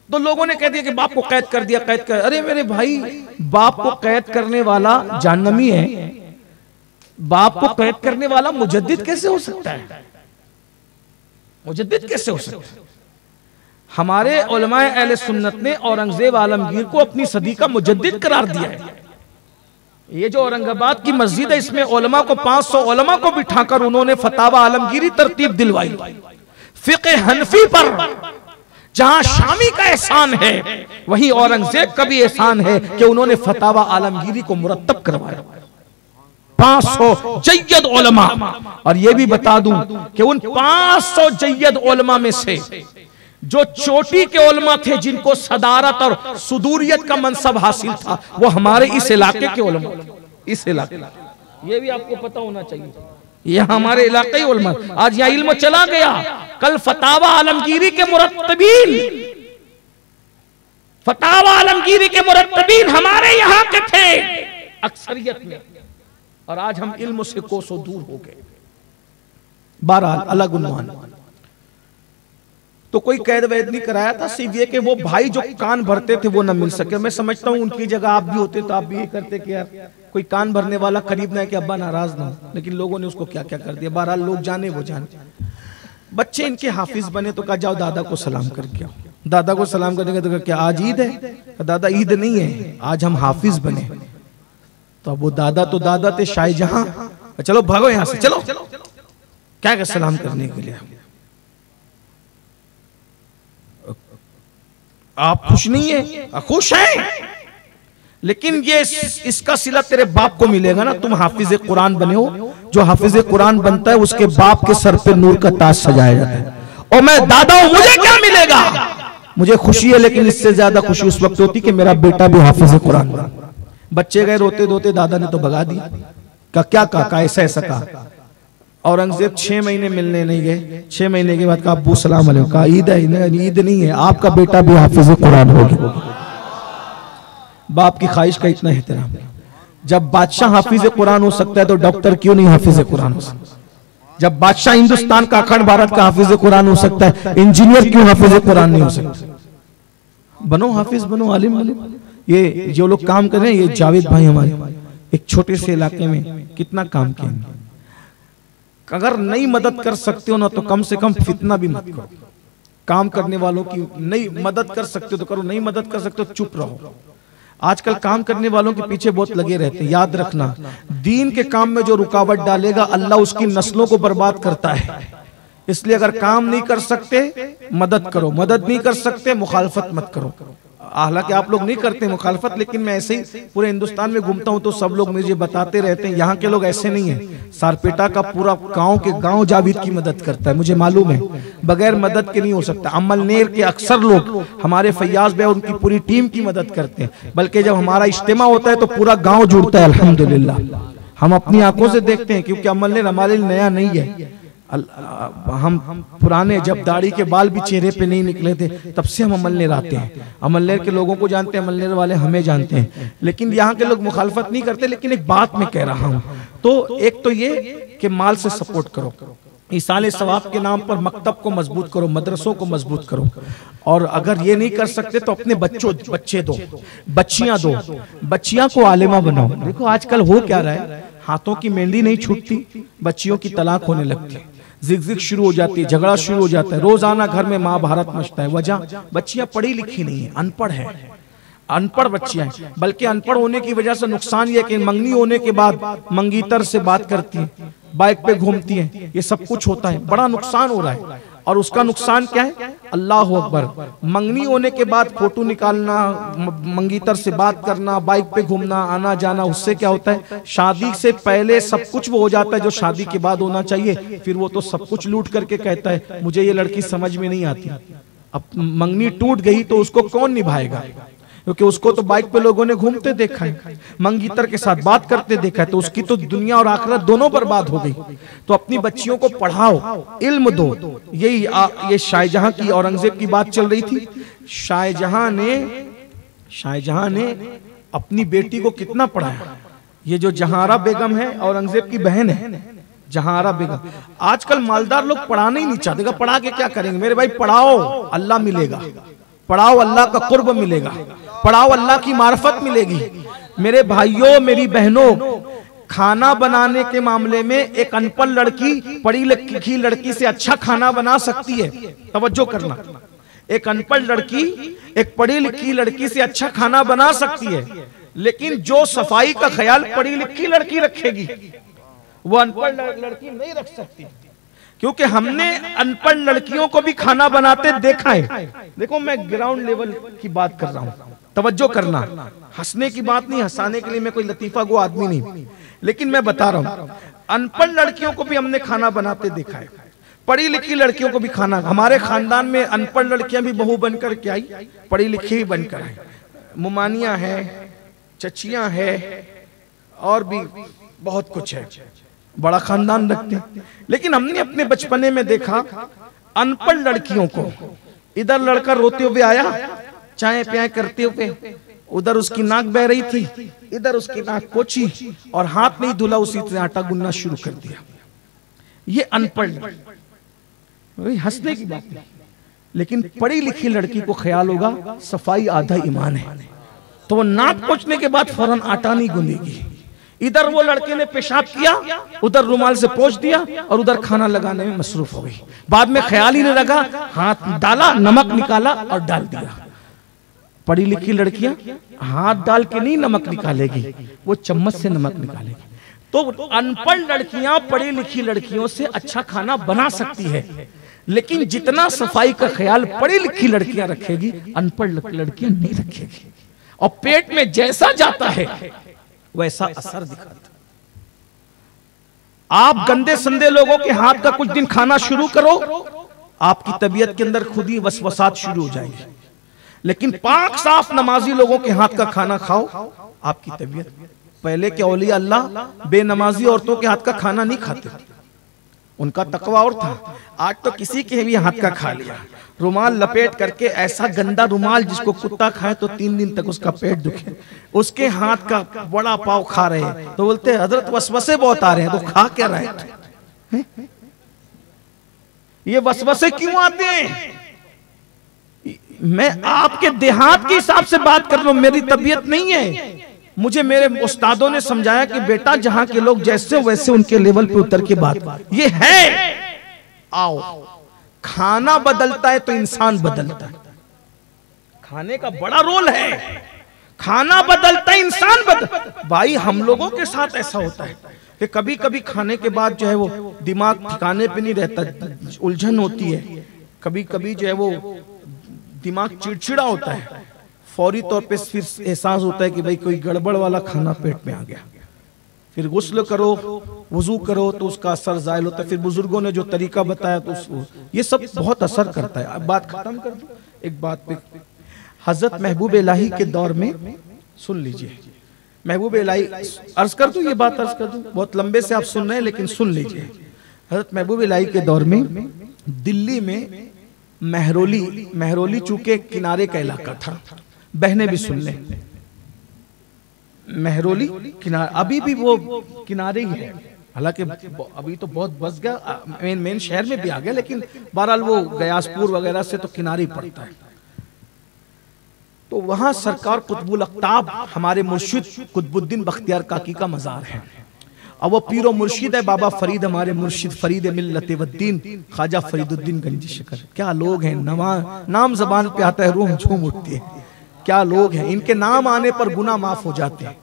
तो लोगों ने कह दिया कि बाप को कैद कर दिया, कैद कर। अरे मेरे भाई, बाप को कैद करने वाला जहन्नमी है, बाप को कैद करने वाला मुजद्दिद कैसे हो सकता है? मुजद्दिद कैसे हो सकता है? हमारे उलमाए अहले सुन्नत ने औरंगजेब आलमगीर को अपनी सदी का मुजद्दिद करार दिया है। ये जो औरंगाबाद की मस्जिद है, इसमें उलमा को 500 उलमा को बिठाकर उन्होंने फतावा आलमगीरी तरतीब दिलवाई। फिक़े हनफी पर जहां शामी का एहसान है, वहीं औरंगजेब का भी एहसान है कि उन्होंने फतावा आलमगीरी को मुरत्तब करवाया। 500 जय्यद उलमा, और ये भी बता दूं कि उन 500 जय्यद उलमा में से जो चोटी के उलमा थे, जिनको सदारत और सुदूरियत का मनसब हासिल था, वो हमारे इस इलाके के उलमा, इस इलाके, ये भी आपको पता होना चाहिए। ये हमारे इलाके उलमा, आज यहाँ इल्म चला गया। कल फतावा आलमगीरी के मुरत्तबीन, फतावा आलमगीरी के मुरत्तबीन हमारे यहाँ के थे अक्सरियत में, और आज हम इल्म से कोसों दूर हो गए। बहरहाल अलग उन्वान। तो कोई कैद वैद नहीं कराया था, सिर्फ ये कि वो भाई जो कान भरते थे वो न मिल सके। मैं समझता हूँ उनकी जगह आप भी होते तो आप भी ये करते कि यार कोई कान भरने वाला करीब ना है कि अब्बा नाराज ना हो, लेकिन लोगों ने उसको क्या क्या कर दिया। बहरहाल लोग जाने वो जाने। बच्चे इनके हाफिज बने तो कहा जाओ दादा को सलाम करके आओ। दादा को सलाम करने का तो क्या आज ईद है? दादा ईद नहीं है, आज हम हाफिज बने। तो अब वो दादा तो दादा थे शाहजहां, चलो भागो यहां से, चलो क्या कर सलाम करने के लिए। आप खुश नहीं है? खुश हैं, लेकिन ये इसका सिला तेरे बाप को मिलेगा ना। तुम हाफिज कुरान बने हो, जो हाफिज कुरान बनता है उसके बाप के सर पे नूर का ताज सजाया जाता है। और मैं दादा हूं, मुझे क्या मिलेगा? मुझे खुशी है, लेकिन इससे ज्यादा खुशी उस वक्त होती कि मेरा बेटा भी हाफिज कुरान बना। बच्चे गए रोते धोते, दादा ने तो भगा दिया। क्या कहा? ऐसा ऐसा कहा। औरंगजेब 6 महीने मिलने नहीं गए। 6 महीने के बाद कहा अब्बू सलाम अलैकुम। कहा ईद है? ईद नहीं है, आपका बेटा भी हाफिज कुरान होगा। बाप की ख्वाहिश का इतना एहतराम। जब बादशाह हाफिज कुरान हो सकता है तो डॉक्टर क्यों नहीं हाफिज कुरान हो सकता? जब बादशाह हिंदुस्तान का, अखंड भारत का हाफिज कुरान हो सकता है, इंजीनियर क्यों हाफिज कुरान नहीं हो सकता? बनो हाफिज, बनो आलिम बनो। ये जो लोग काम कर रहे हैं, ये जावेद भाई हमारे एक छोटे से इलाके में कितना काम किए। अगर नहीं मदद कर सकते हो ना तो कम से कम फितना भी मत करो। काम करने वालों की नहीं मदद कर सकते हो तो करो, नहीं मदद कर सकते हो चुप रहो। आजकल काम करने वालों के पीछे बहुत लगे रहते हैं। याद रखना, दीन के काम में जो रुकावट डालेगा अल्लाह उसकी नस्लों को बर्बाद करता है। इसलिए अगर काम नहीं कर सकते मदद करो, मदद नहीं कर सकते मुखालफत मत करो। हालांकि आप लोग नहीं करते मुखालफत, लेकिन मैं ऐसे ही पूरे हिंदुस्तान में घूमता हूं तो सब लोग मुझे बताते रहते हैं यहाँ के लोग ऐसे नहीं है। सारपेटा का पूरा गांव जावेद की मदद करता है, मुझे मालूम है। बगैर मदद के नहीं हो सकता। अमलनेर के अक्सर लोग हमारे फैयाज भाई उनकी पूरी टीम की मदद करते हैं, बल्कि जब हमारा इज्तिमा होता है तो पूरा गाँव जुड़ता है। अल्हम्दुलिल्लाह हम अपनी आंखों से देखते हैं, क्योंकि अमलनेर हमारे लिए नया नहीं है। हम पुराने जब दाढ़ी के बाल भी चेहरे पे नहीं निकले थे तब से हम अमलनेर आते हैं। अमलनेर के लोगों को जानते हैं, अमलनेर वाले हमें जानते हैं, लेकिन यहाँ के लोग मुखालफत नहीं करते। लेकिन एक बात मैं कह रहा हूँ, तो एक तो ये कि माल से सपोर्ट करो, इसाले सवाब के नाम पर मकतब को मजबूत करो, मदरसों को मजबूत करो। और अगर ये नहीं कर सकते तो अपने बच्चे दो, बच्चियां दो, बच्चियां को आलिमा बनाओ। देखो आजकल हो क्या रहा है, हाथों की मेहंदी नहीं छूटती, बच्चियों की तलाक होने लगती है, जिग शुरू हो जाती है, झगड़ा शुरू हो जाता है, रोजाना घर में महाभारत मचता है। वजह बच्चियां पढ़ी लिखी नहीं है, अनपढ़ है, अनपढ़ बच्चियां हैं। बल्कि अनपढ़ होने की वजह से नुकसान ये कि मंगनी होने के बाद मंगीतर से बात करती है, बाइक पे घूमती है, ये सब कुछ होता है, बड़ा नुकसान हो रहा है। और उसका नुकसान क्या है? अल्लाह अकबर, मंगनी होने के बाद फोटो निकालना, मंगीतर से बात करना, बाइक पे घूमना, आना जाना, उससे क्या होता है? शादी से पहले सब कुछ वो हो जाता है जो शादी के बाद होना चाहिए। फिर वो तो सब कुछ लूट करके कहता है मुझे ये लड़की समझ में नहीं आती। अब मंगनी टूट गई तो उसको कौन निभाएगा? क्योंकि उसको तो बाइक पे लोगों ने घूमते देखा है, मंगीतर के साथ बात करते देखा है, तो उसकी तो दुनिया और आखिरत दोनों बर्बाद हो गई। तो अपनी बच्चियों को पढ़ाओ, इल्म दो। ये शाहजहां की, औरंगजेब की बात चल रही थी। शाहजहां ने अपनी बेटी को कितना पढ़ाया। ये जो जहांरा बेगम है औरंगजेब की बहन है, जहांरा बेगम। आजकल मालदार लोग पढ़ाना ही नहीं चाहते। पढ़ा के क्या करेंगे? मेरे भाई पढ़ाओ, अल्लाह मिलेगा। पढ़ाओ, अल्लाह का कुर्ब मिलेगा। पढ़ाओ, अल्लाह की मार्फत मिलेगी। मेरे भाइयों, मेरी बहनों, खाना बनाने के मामले में एक अनपढ़ लड़की पढ़ी लिखी लड़की से अच्छा खाना बना सकती है। तवज्जो करना, एक अनपढ़ लड़की एक पढ़ी लिखी लड़की से अच्छा खाना बना सकती है, लेकिन जो सफाई का ख्याल पढ़ी लिखी लड़की रखेगी वो अनपढ़ लड़की नहीं रख सकती। क्योंकि हमने अनपढ़ लड़कियों को भी खाना बनाते देखा है। देखो मैं ग्राउंड लेवल की बात कर रहा हूं, तवज्जो करना। हंसने की बात नहीं, हंसाने के लिए मैं कोई लतीफा गो आदमी नहीं, लेकिन मैं बता रहा हूं अनपढ़ लड़कियों को भी हमने खाना बनाते देखा है, पढ़ी लिखी लड़कियों को भी खाना। हमारे खानदान में अनपढ़ लड़कियां भी बहू बनकर के आई, पढ़ी लिखी भी बनकर आई। मुमानियां है, चचियां है, और भी बहुत कुछ है, बड़ा खानदान रखते हैं। लेकिन हमने अपने बचपने में देखा अनपढ़ लड़कियों को, इधर लड़का रोते हुए आया चाय प्याय करते हुए, उधर उसकी नाक बह रही थी, इधर उसकी नाक पोछी और हाथ नहीं धुला, उसी तरह आटा गुनना शुरू कर दिया। ये अनपढ़, हंसने की बात नहीं। लेकिन पढ़ी लिखी लड़की को ख्याल होगा सफाई आधा ईमान है, तो वो नाक पोंछने के बाद फौरन आटा नहीं गूंदेगी। इधर वो लड़के ने पेशाब किया, उधर रुमाल से पोंछ दिया और उधर खाना लगाने में मसरूफ हो गई। बाद में ख्याल ही नहीं लगा, हाथ डाला, नमक निकाला और डाल दिया। पढ़ी लिखी लड़कियां हाथ डाल के नहीं नमक निकालेगी, वो चम्मच से नमक निकालेगी। तो अनपढ़ लड़कियां पढ़ी लिखी लड़कियों से अच्छा खाना बना सकती है, लेकिन जितना सफाई का ख्याल पढ़ी लिखी लड़कियां रखेगी, अनपढ़ लड़कियां नहीं रखेगी। और पेट में जैसा जाता है वैसा असर दिखाता। आप गंदे संदे लोगों के हाथ का कुछ दिन खाना शुरू करो, आपकी तबीयत के अंदर खुद ही वसवसात शुरू हो जाएगी। लेकिन पाक साफ नमाजी लोगों के हाथ का खाना खाओ, आपकी तबीयत। पहले के औलिया अल्लाह बेनमाजी औरतों के हाथ का खाना नहीं खाते, उनका तकवा और था। आज तो किसी के भी हाथ का खा लिया, रुमाल लपेट करके, ऐसा गंदा रुमाल जिसको कुत्ता खाए तो 3 दिन तक उसका पेट दुखे। उसके हाथ का बड़ा पाव खा रहे हैं तो बोलते हैं हजरत वसवसे बहुत आ रहे हैं, तो खा क्या रहे हैं? ये वसवसे क्यों आते हैं? मैं आपके देहात के हिसाब से बात कर रहा हूं, मेरी तबीयत नहीं है। मुझे मेरे उस्तादों ने समझाया कि बेटा जहां के लोग जैसे वैसे उनके लेवल पे उतर के बात, ये है। आओ, खाना बदलता है तो इंसान बदलता है। खाने का बड़ा रोल है, खाना बदलता है इंसान बदल। भाई हम लोगों के साथ ऐसा होता है कि कभी कभी खाने के बाद जो है वो दिमाग ठिकाने पे नहीं रहता, उलझन होती है। कभी कभी जो है वो दिमाग चिड़चिड़ा होता है, फौरी तौर पे फिर एहसास होता है कि भाई कोई गड़बड़ वाला खाना पेट में आ गया। फिर गुस्ल करो, वुजू करो तो उसका असर जायल होता है। फिर बुजुर्गों ने जो तरीका बताया तो ये सब बहुत असर करता है। अब बात खत्म कर दूं एक बात पे। हजरत महबूब इलाही के दौर में, सुन लीजिए, महबूब इलाही, अर्ज कर दूं ये बात, अर्ज कर दूं, बहुत लंबे से आप सुन रहे हैं लेकिन सुन लीजिए। हजरत महबूब इलाही के दौर में दिल्ली में महरौली चूंकि किनारे का इलाका था, बहने भी सुन लें, महरौली किनारे, अभी भी वो किनारे ही है। हालांकि अभी तो बहुत बस गया, मेन शहर में भी आ गया, लेकिन बहरहाल वो गयासपुर वगैरह से तो किनारे ही पड़ता है। तो वहां सरकार कुतुबुल अख्ताब हमारे मुर्शिद कुतुबुद्दीन बख्तियार काकी का मजार है। अब वो पीरो मुर्शिद है बाबा फरीद, हमारे मुर्शिद फरीद मिल्लत वद्दीन ख्वाजा फरीदुद्दीन गंजी शिकर। क्या लोग हैं, नाम जबान पे आता है रूह झूम उठती है। क्या लोग हैं, इनके नाम आने पर गुनाह माफ हो जाते हैं,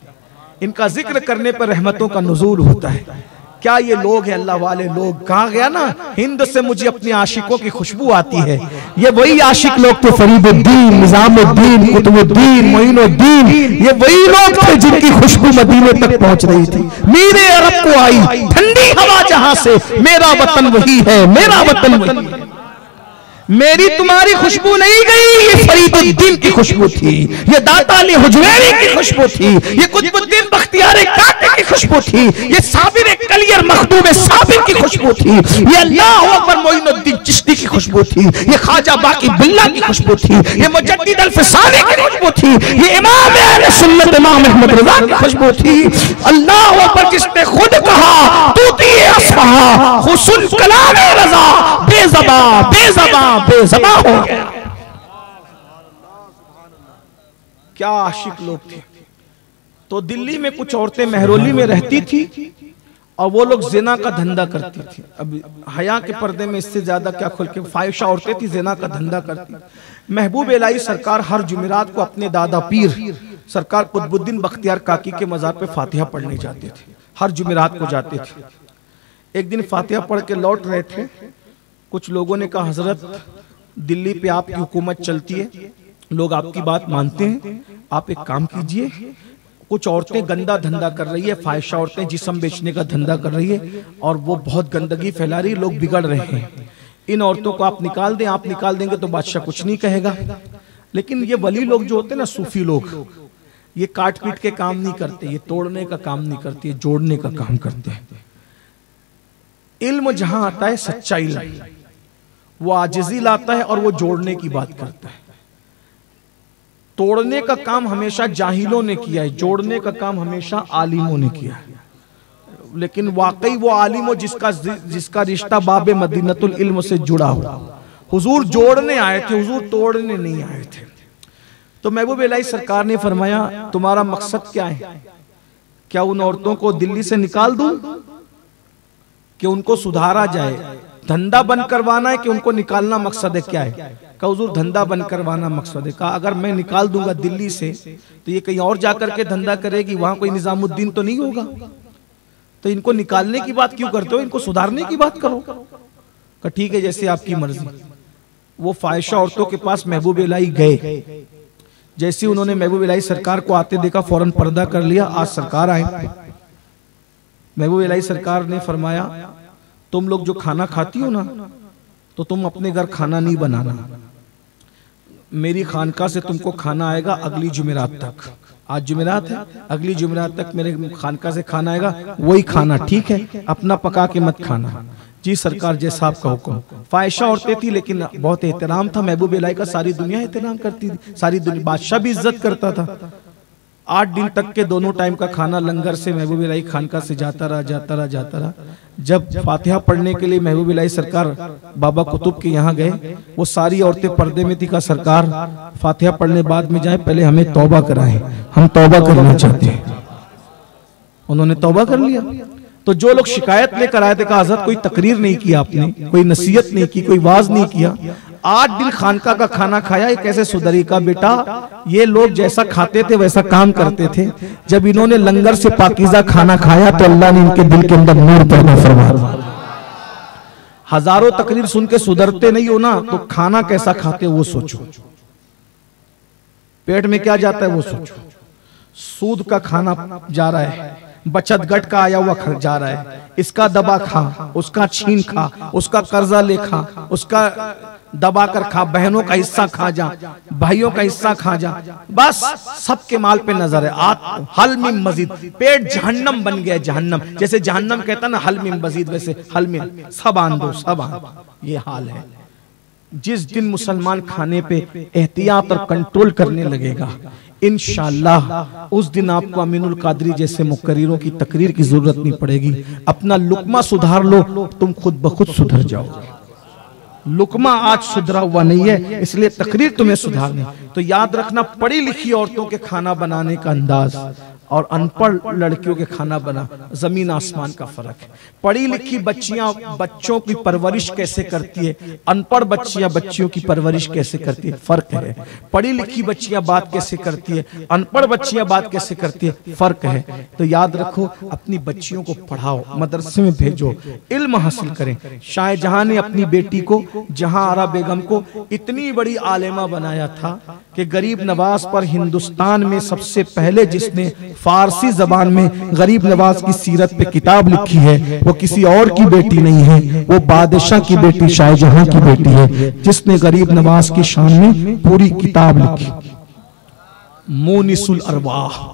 इनका जिक्र करने पर रहमतों का नुज़ूल होता है। क्या ये लोग हैं अल्लाह वाले लोग। कहा गया ना, हिंद से मुझे अपने आशिकों की खुशबू आती है। ये वही आशिक लोग थे, फरीदुद्दीन, निजामुद्दीन, कुतुबुद्दीन, मोइनुद्दीन, ये वही लोग थे जिनकी खुशबू मदीने तक पहुंच रही थी। मेरे अरब को आई ठंडी हवा जहां से, मेरा वतन वही है, मेरा वतन वही है। मेरी तुम्हारी खुशबू नहीं गई, ये फरीदुद्दीन की खुशबू थी, ये दाता अली हुजवेरी की खुशबू थी, ये कुतुबुद्दीन बख्तियार काकी की खुशबू थी, ये साबिर कलियर मखदूम साबिर की खुशबू थी, ये अल्लाह अकबर मोइनुद्दीन चिश्ती की खुशबू थी, ये ख्वाजा बाकी बिल्ला की खुशबू थी, ये मुजद्दिद अल-फिसानी की खुशबू थी, ये इमाम अहले सुन्नत इमाम अहमद रज़ा की खुशबू थी। अल्लाह अकबर, जिसने खुद कहा तूती असफहा हुस्न कलाम रज़ा, बेज़बा बेज़बा बेज़बा हो गया। क्या आशिक लोग थे। तो दिल्ली में कुछ औरतें महरौली में रहती थी और वो लोग ज़िना का धंधा करती थी। अब हया के पर्दे में इससे ज्यादा क्या खोल के, फाहिशा औरतें थी, ज़िना का धंधा करती। महबूब इलाही सरकार हर जुमेरात को अपने दादा पीर सरकार कुतुबुद्दीन बख्तियार काकी के मजार पे फातिहा पढ़ने जाते थे, हर जुमेरात को जाते थे। एक दिन फातिहा पढ़ के लौट रहे थे, कुछ लोगों ने कहा हजरत दिल्ली पे आपकी हुकूमत चलती है, लोग आपकी बात मानते हैं, आप एक काम कीजिए, कुछ औरतें गंदा धंधा कर रही है, फाहिशा औरतें जिस्म बेचने का धंधा कर रही है और वो बहुत गंदगी फैला रही है, लोग बिगड़ रहे हैं, इन औरतों को आप निकाल दें। आप निकाल देंगे तो बादशाह कुछ नहीं कहेगा। लेकिन ये वली लोग जो होते हैं ना, सूफी लोग, ये काट पीट के काम नहीं करते, ये तोड़ने का काम नहीं करते, ये जोड़ने का काम करते हैं। इल्म जहां आता है सच्चा इल्म, वो आजिज़ी लाता है और वो जोड़ने की बात करता है। तोड़ने का काम हमेशा जाहिलों ने किया है, जोड़ने का काम हमेशा आलिमों ने किया है। लेकिन वाकई वो आलिम हो जिसका रिश्ता बाबे मदीनतुल इल्म से जुड़ा हो, हुजूर जोड़ने आए थे, हुजूर तोड़ने नहीं आए थे। तो महबूब इलाही सरकार ने फरमाया तुम्हारा मकसद क्या है? क्या उन औरतों को दिल्ली से निकाल दूं कि उनको सुधारा जाए? धंधा बंद करवाना है कि उनको निकालना मकसद है? क्या है? कहा हुजूर धंधा बंद करवाना मकसद है। कहा अगर मैं निकाल दूंगा दिल्ली से तो ये कहीं और जाकर के धंधा करेगी, वहां कोई निजामुद्दीन तो नहीं होगा। तो इनको निकालने की बात क्यों करते हो, इनको सुधारने की बात करो। कहा ठीक है जैसे आपकी मर्जी। वो फाहिशा औरतों के पास महबूब इलाही गए। जैसे उन्होंने महबूब इलाही सरकार को आते देखा फौरन पर्दा कर लिया। आज सरकार आए, महबूब इलाही सरकार ने फरमाया तुम लोग जो खाना खाती हो ना तो तुम अपने घर खाना नहीं बनाना, मेरी खानका से तुमको खाना आएगा अगली जुमेरात तक। आज जुमेरात है, अगली जुमेरात तक मेरे खानका से खाना आएगा, वही खाना, ठीक है? अपना पका के मत खाना। जी सरकार जैसा आपका हुक्म। फाहिशा औरतें थी लेकिन बहुत एहतराम था महबूब इलाही का, सारी दुनिया एहतराम करती थी, सारी दुनिया, बादशाह भी इज्जत करता था। 8 दिन तक के दोनों टाइम का खाना लंगर से महबूब इलाही खानका से जाता रहा। जब फातिहा पढ़ने के लिए महबूब इलाही सरकार बाबा कुतुब के यहाँ गए, वो सारी औरतें पर्दे में थी। का सरकार फातिहा पढ़ने बाद में जाए, पहले हमें तौबा कराएं, हम तौबा करना चाहते हैं। उन्होंने तौबा कर लिया। तो जो लोग शिकायत लेकर आए थे कहा हज़रत कोई तकरीर नहीं किया आपने, कोई नसीहत नहीं की, कोई वाज नहीं किया, 8 दिन खानका का खाना खाया, ये कैसे सुधरेगा बेटा? ये लोग जैसा खाते थे वैसा काम करते थे। जब इन्होंने लंगर से पाकीज़ा खाना खाया तो अल्लाह ने इनके दिल के अंदर नूर पैदा फरमाया। हजारों तकरीर सुन के सुधरते नहीं हो ना तो खाना कैसा खाते वो सोचो, पेट में क्या जाता है वो सोचो। सूद का खाना जा रहा है, बचत गट का आया हुआ जा रहा है, इसका दबा खा, उसका छीन खा, उसका कर्जा ले खा, उसका दबा कर खा, बहनों का हिस्सा खा जा, भाइयों का हिस्सा खा जा, बस सबके माल पे नजर है। हल में मजीद, पेट जहन्नम बन गया, जहन्नम। जैसे जहन्नम कहता ना हल में मजीद, वैसे हल में सब आन दो, सब आन। ये हाल है। जिस दिन मुसलमान खाने पे एहतियात और कंट्रोल करने लगेगा इंशाअल्लाह उस दिन आपको अमीनुल कादरी जैसे मुकर्रिरों की तकरीर की जरूरत नहीं पड़ेगी। अपना लुकमा सुधार लो, तुम खुद ब खुद सुधर जाओगे। लुकमा आज सुधरा हुआ नहीं है, इसलिए तकरीर तुम्हें सुधारनी। तो याद रखना, पढ़ी लिखी औरतों के खाना बनाने का अंदाज और अनपढ़ लड़कियों के खाना बना जमीन आसमान का फर्क है। पढ़ी लिखी बच्चियां बच्चों की परवरिश कैसे करती है, अनपढ़ बच्चियां बच्चियों की परवरिश कैसे करती है, फर्क है। पढ़ी लिखी बच्चियां बात कैसे करती है, अनपढ़ बच्चियां बात कैसे करती है, फर्क है। तो याद रखो, अपनी बच्चियों को पढ़ाओ, मदरसे में भेजो, इल्म हासिल करें। शाहजहां ने अपनी बेटी को, जहां आरा बेगम को, इतनी बड़ी आलिमा बनाया था कि गरीब नवाज पर हिंदुस्तान में सबसे पहले जिसने फारसी जबान में गरीब नवाज की सीरत पे किताब लिखी है वो किसी और की बेटी नहीं है, वो बादशाह की बेटी शाहजहां की बेटी है, जिसने गरीब नवाज की शान में पूरी किताब लिखी। मोनिसुल अरवाह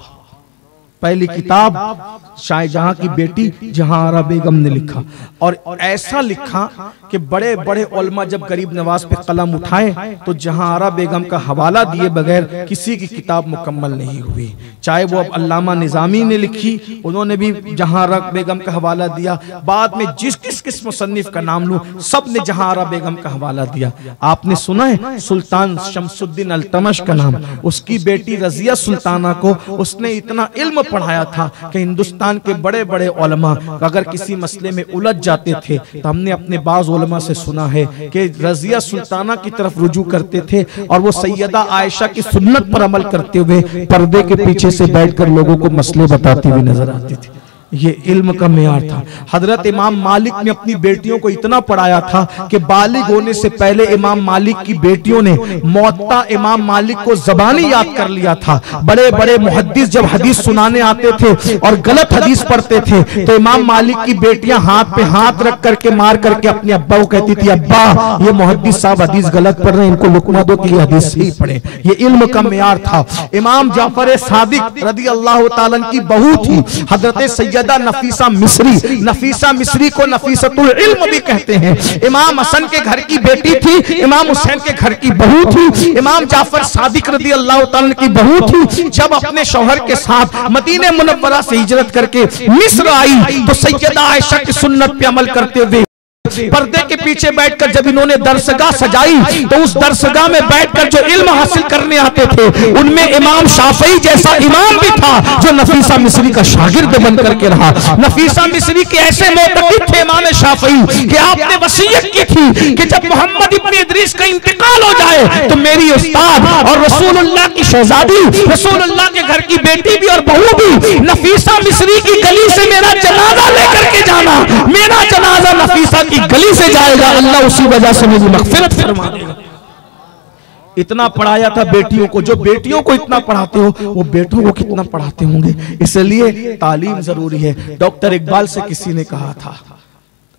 पहली किताब शाहजहां की बेटी जहांआरा बेगम ने लिखा। और ऐसा लिखा कि बड़े बड़े उलमा जब गरीब नवाज पे कलम उठाए तो जहांआरा बेगम का हवाला दिए बगैर किसी की किताब मुकम्मल नहीं हुई। चाहे वो अब अल्लामा निजामी ने लिखी, उन्होंने भी जहांआरा बेगम का हवाला दिया। बाद में जिस किस मुसन्निफ का नाम लूं, सब ने जहांआरा बेगम का हवाला दिया। आपने सुना है सुल्तान शमसुद्दीन अल्तमश का नाम, उसकी बेटी रजिया सुल्ताना को उसने इतना इल्म पढ़ाया था कि हिंदुस्तान के बड़े बड़े उलमा अगर किसी मसले में उलझ जाते थे तो हमने अपने बाज उलमा से सुना है कि रजिया सुल्ताना की तरफ रुजू करते थे और वो सैयदा आयशा की सुन्नत पर अमल करते हुए पर्दे के पीछे से बैठकर लोगों को मसले बताती हुई नजर आती थी। ये इल्म का मेयार था। हजरत इमाम मालिक ने अपनी बेटियों को इतना पढ़ाया था कि बालिग होने से पहले इमाम मालिक की बेटियों ने मुअत्ता इमाम मालिक को ज़बानी याद कर लिया था। बड़े बड़े मुहद्दिस जब हदीस सुनाने आते थे और गलत हदीस पढ़ते थे तो इमाम मालिक की बेटियां हाथ पे हाथ रख करके मार करके अपने अब्बा को कहती थी, अब्बा ये मुहद्दिस साहब हदीस गलत पढ़ रहे हैं, इनको लुकमा दो कि ये हदीस सही पढ़े। ये इल्म का मेयार था। इमाम जाफर सादिक रदी अल्लाह तआला की बहू थी हजरत सैयदा नफीसा मिस्री। नफीसा मिस्री को नफीसतुल इल्म भी कहते हैं। इमाम हसन के घर की बेटी थी, इमाम हुसैन के घर की बहू थी, इमाम जाफर सादिक रदी अल्लाह तआला की बहू थी। जब अपने शौहर के साथ मदीने मुनव्वरा से हिजरत करके मिस्र आई तो सैयदा आयशा की सुन्नत पे अमल करते हुए पर्दे के पीछे बैठकर जब इन्होंने दरसगाह सजाई तो उस दरसगाह में बैठकर जो इल्म हासिल करने आते थे उनमें इमाम शाफई जैसा इमाम भी था जो नफीसा मिस्री का शागिर्द बन करके रहा। नफीसा मिस्री के ऐसे मोतक़िद थे इमाम शाफई कि आपने वसीयत की थी कि जब मोहम्मद इब्न इदरीस का इंतकाल हो जाए तो मेरी उस्ताद और रसूलुल्लाह की शहजादी, रसूलुल्लाह के घर की बेटी भी और बहू भी नफीसा मिस्री की गली से मेरा जनाजा लेकर के जाना। मेरा जनाजा नफीसा की गली से जाएगा, अल्लाह उसी वजह से मुझे मग़फ़िरत फरमा देगा। इतना पढ़ाया था बेटियों को। जो बेटियों को इतना पढ़ाते हो वो बेटों को कितना पढ़ाते होंगे। इसलिए तालीम जरूरी है। डॉक्टर इकबाल से किसी ने कहा था,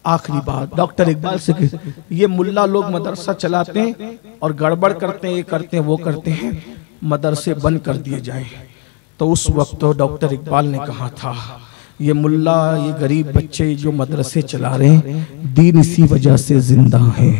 आखिरी बात डॉक्टर इकबाल से, ये मुल्ला लोग मदरसा चलाते हैं और गड़बड़ करते हैं, ये करते हैं वो करते हैं, मदरसे बंद कर दिए जाएं। तो उस वक्त तो डॉक्टर इकबाल ने कहा था, ये मुल्ला, ये गरीब बच्चे जो मदरसे चला रहे हैं, दीन इसी वजह से जिंदा है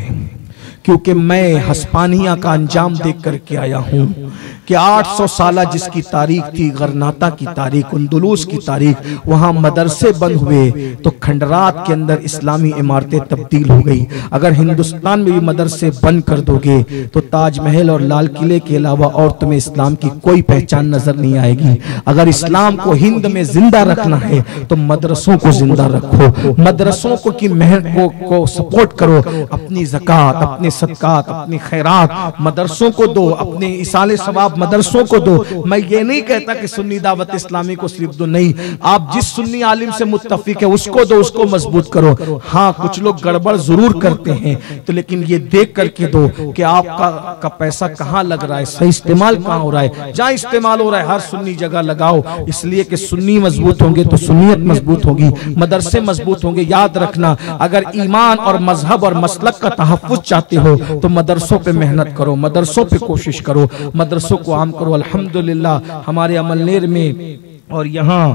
क्योंकि मैं हस्पानिया का अंजाम देख करके आया हूँ कि 800 साल जिसकी तारीख थी, गरनाता की तारीख, अंदलूस की तारीख, वहाँ मदरसे बंद हुए तो खंडरात के अंदर इस्लामी इमारतें तब्दील हो गई। अगर हिंदुस्तान में भी मदरसे बंद कर दोगे तो ताजमहल और लाल किले के अलावा और तुम्हें इस्लाम की कोई पहचान नजर नहीं आएगी। अगर इस्लाम को हिंद में जिंदा रखना है तो मदरसों को जिंदा रखो, मदरसों को की मेहनत को सपोर्ट करो, अपनी ज़कात, अपने सदकात, अपनी खैरात मदरसों को दो, अपने इसाले सवाब मदरसों को दो। मैं ये नहीं कहता कि सुन्नी दावत इस्लामी को सिर्फ दो, नहीं, आप जिस सुन्नी आलिम से मुत्तफिक है उसको दो, उसको मजबूत करो। हाँ, कुछ लोग गड़बड़ जरूर करते हैं तो लेकिन ये देख करके दो कि आपका पैसा कहाँ लग रहा है, सही इस्तेमाल कहाँ हो रहा है। जहाँ इस्तेमाल हो रहा है हर सुन्नी जगह लगाओ, इसलिए कि सुन्नी मजबूत होंगे तो सुन्नियत मजबूत होगी, मदरसे मजबूत होंगे। याद रखना, अगर ईमान और मजहब और मसलक का तहफ़्फ़ुज़ चाहते हो तो मदरसों पे मेहनत करो, मदरसों पे कोशिश करो, मदरसों को आम करो। अल्हम्दुलिल्लाह हमारे अमलनेर में और यहाँ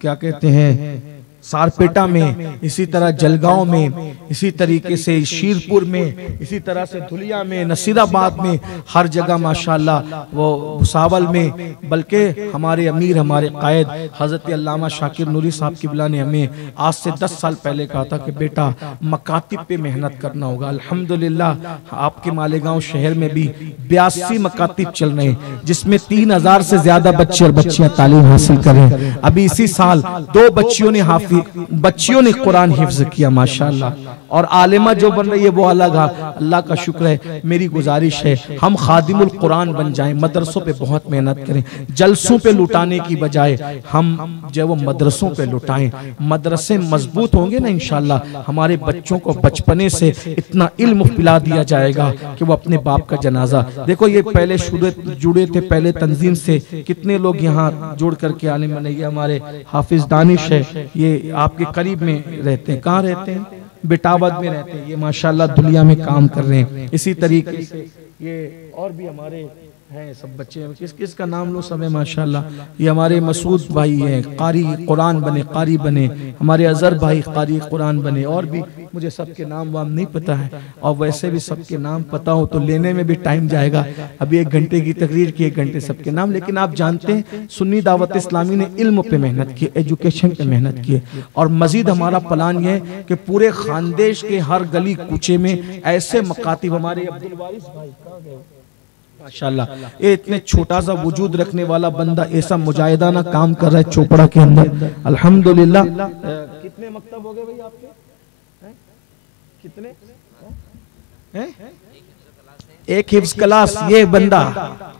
क्या कहते हैं सारपेटा में, इसी तरह जलगांव में, इसी तरीके से शीरपुर में, इसी तरह से धुलिया में, नसीराबाद में, हर जगह माशाल्लाह, वो भुसावल में, बल्कि हमारे अमीर, हमारे कायद हज़रत अल्लामा शाकिर नूरी साहब किबला ने हमें आज से 10 साल पहले कहा था कि बेटा मकातिब पे मेहनत करना होगा। अल्हम्दुलिल्लाह आपके मालेगांव शहर में भी 82 मकातिब चल रहे हैं जिसमें 3000 से ज्यादा बच्चे और बच्चियां तालीम हासिल कर रहे हैं। अभी इसी साल 2 बच्चियों ने कुरान हिफ्ज किया माशाल्लाह, और आलिमा जो बन रही है वो अलग है। अल्लाह का शुक्र है। मेरी गुजारिश है हम खादिमुल कुरान बन जाएं, मदरसों पे बहुत मेहनत करें, जलसों पे लुटाने की बजाय हम जो वो मदरसों पे लुटाएं। मदरसे मजबूत होंगे ना इंशाल्लाह, हमारे बच्चों को बचपने से इतना इल्म पिला दिया जाएगा कि वो अपने बाप का जनाजा। देखो ये पहले जुड़े थे पहले तंजीम से, कितने लोग यहाँ जुड़ करके आलिम बने। ये हमारे हाफिज दानिश है, ये आपके करीब में रहते हैं। कहाँ रहते हैं? बेटावद में रहते हैं। ये माशाल्लाह दुनिया में काम कर रहे हैं। इसी तरीके से ये और भी हमारे हैं सब बच्चे, किस का नाम लो सब है माशाल्लाह। ये हमारे मसूद भाई हैं, कारी कुरान बने, कारी बने। हमारे अजहर भाई कारी कुरान बने। और भी मुझे सबके नाम वाम नहीं पता है, और वैसे भी सबके नाम पता हो तो लेने में भी टाइम जाएगा। अभी 1 घंटे की तकरीर की, 1 घंटे सबके नाम। लेकिन आप जानते हैं सुन्नी दावत इस्लामी ने इल्म पे मेहनत की, एजुकेशन पे मेहनत की, और मजीद हमारा प्लान ये है कि पूरे खानदेश के हर गली कूचे में ऐसे मकातिब, हमारे अब्दुल वारिस भाई कहाँ गए माशाल्लाह, ये इतने छोटा सा वजूद रखने वाला बंदा ऐसा मुजाहिदाना काम कर रहा है चोपड़ा के अंदर। अल्हम्दुलिल्लाह कितने मकतब हो गए भाई आपके? कितने हैं? 1 हिफ्ज क्लास, ये बंदा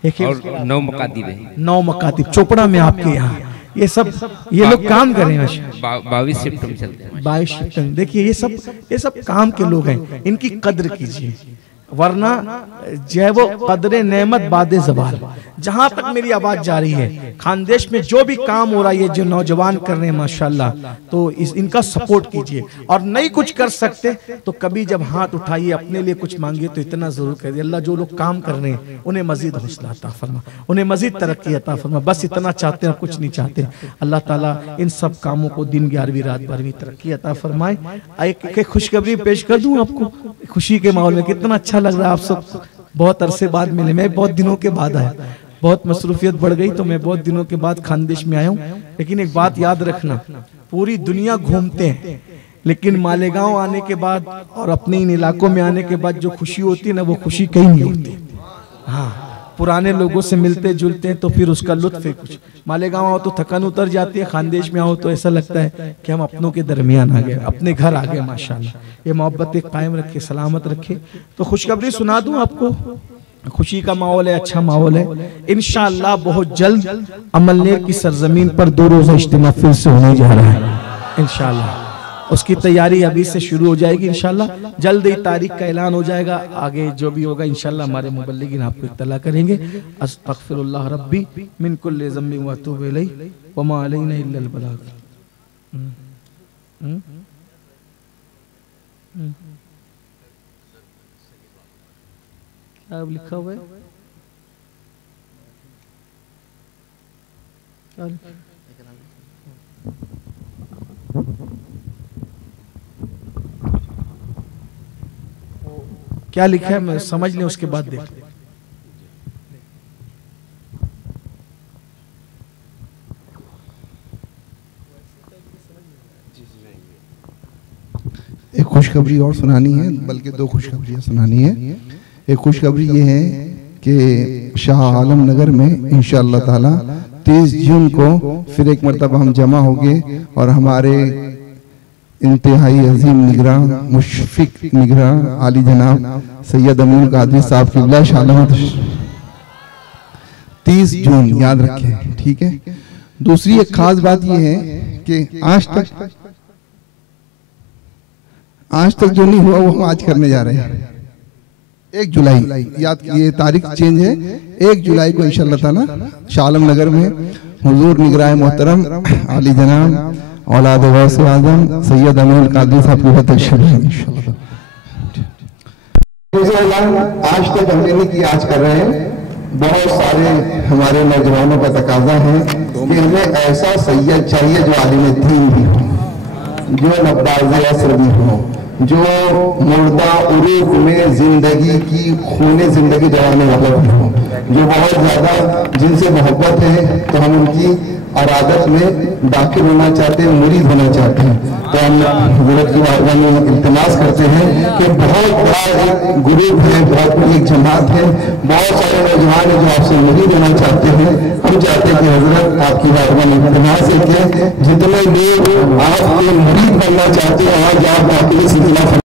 1 हिफ्ज, 9 मकातिब है, 9 मकातिब चोपड़ा में आपके यहाँ। ये सब ये लोग काम कर रहे हैं। 22 सितंबर चलते हैं, 22 सितंबर। देखिए ये सब काम के लोग हैं, इनकी कद्र कीजिए, वरना जय वो कदरे नेमत बादे ज़वाल। जहां तक मेरी आवाज जा रही है, खानदेश में जो भी काम हो रहा है, जो नौजवान कर रहे हैं माशाल्लाह, तो इनका सपोर्ट कीजिए। और नहीं कुछ कर सकते तो कभी जब हाथ उठाइए, अपने लिए कुछ मांगिए तो इतना जरूर करिए, अल्लाह जो लोग काम कर रहे हैं उन्हें मजीद हौसला अता फरमा, उन्हें मजीद तरक्की अता फरमा। बस इतना चाहते हैं, कुछ नहीं चाहते। अल्लाह ताला इन सब कामों को दिन 11वीं रात 12वीं तरक्की अता फरमाए। एक खुशखबरी पेश कर दूं आपको, खुशी के माहौल में कितना अच्छा लग रहा है। आप सब बहुत अरसे बाद मिले, मैं बहुत दिनों के बाद आया, बहुत मसरूफियत बढ़ गई तो मैं बहुत दिनों के बाद खानदेश में आया हूँ। लेकिन एक बात याद रखना, पूरी दुनिया घूमते हैं लेकिन मालेगांव आने के बाद और अपने इन इलाकों में आने के बाद जो खुशी होती है ना, वो खुशी कहीं नहीं होती। हाँ, पुराने लोगों से मिलते जुलते हैं तो फिर उसका लुत्फ है कुछ। मालेगांव आओ तो थकान उतर जाती है, खानदेश में आओ तो ऐसा लगता है कि हम अपनों के दरमियान आ गए, अपने घर आ गए। माशाल्लाह, ये मोहब्बत कायम रखे, सलामत रखे। तो खुशखबरी सुना दूं आपको, खुशी का माहौल है, अच्छा माहौल है। इंशाअल्लाह बहुत जल्द अमलनेर की सरजमीन पर 2 रोजा इज्तिमा फिर से होने जा रहा है इंशाअल्लाह। उसकी तैयारी अभी से शुरू हो जाएगी इंशाअल्लाह। जल्द ही तारीख का ऐलान हो जाएगा। आगे जो भी होगा इंशाअल्लाह हमारे मुबल्लिगीन आपको इत्तला करेंगे। अस्तगफिरुल्लाह रब्बी मिन कुल्लि ज़म्बि व अतूबु इलैहि व मा अलैना इल्लल बलाग। क्या लिखा हुआ है? क्या लिखा है मैं समझ लें, उसके बाद देख। एक खुशखबरी और सुनानी है, बल्कि 2 खुशखबरियाँ सुनानी है। एक खुशखबरी ये है कि शाह आलम नगर में इंशाअल्लाह ताला 30 जून को फिर एक मरतबा हम जमा होंगे और हमारे इंतहाई अजीम निगरां, मुशफिक निगरां आली जनाब सैयद अमीन कादरी साहब क़िबला शालमत 30 जून याद रखें, ठीक है। दूसरी एक खास बात यह है कि आज तक जो नहीं हुआ वो हम आज करने जा रहे हैं। 1 जुलाई, याद ये तारीख चेंज है, 1 जुलाई को इंशाअल्लाह ताला शाह आलम नगर में हुजूर निगरां मोहतरम आली जनाब औलाद गौसे आज़म सैयद अमीन कादरी साहब की तशरीफ है इंशाअल्लाह। आज तक हमने नहीं किया, आज कर रहे हैं। बहुत सारे हमारे नौजवानों का तकाजा है कि हमें ऐसा सैयद चाहिए जो आलिम दीन भी हो, जो नब्बाज़ असर भी हो, जो मुर्दा उरूफ में जिंदगी की खूने जिंदगी जवाने वाला भी हो, जो बहुत ज्यादा जिनसे मोहब्बत है तो हम उनकी अरादत में दाखिल होना चाहते हैं, मुरीद होना चाहते हैं। तो हम हज़रत की बारगाह में इल्तिमास करते हैं कि बहुत बड़ा एक ग्रुप है, बहुत बड़ी एक जमात है, बहुत सारे नौजवान हैं जो आपसे मुरीद होना चाहते हैं। हम चाहते हैं कि हज़रत आपकी बारगाह में इल्तिमास है कि जितने लोग आपके मुरीद बनना चाहते हैं आज आप बाकी सिलसिला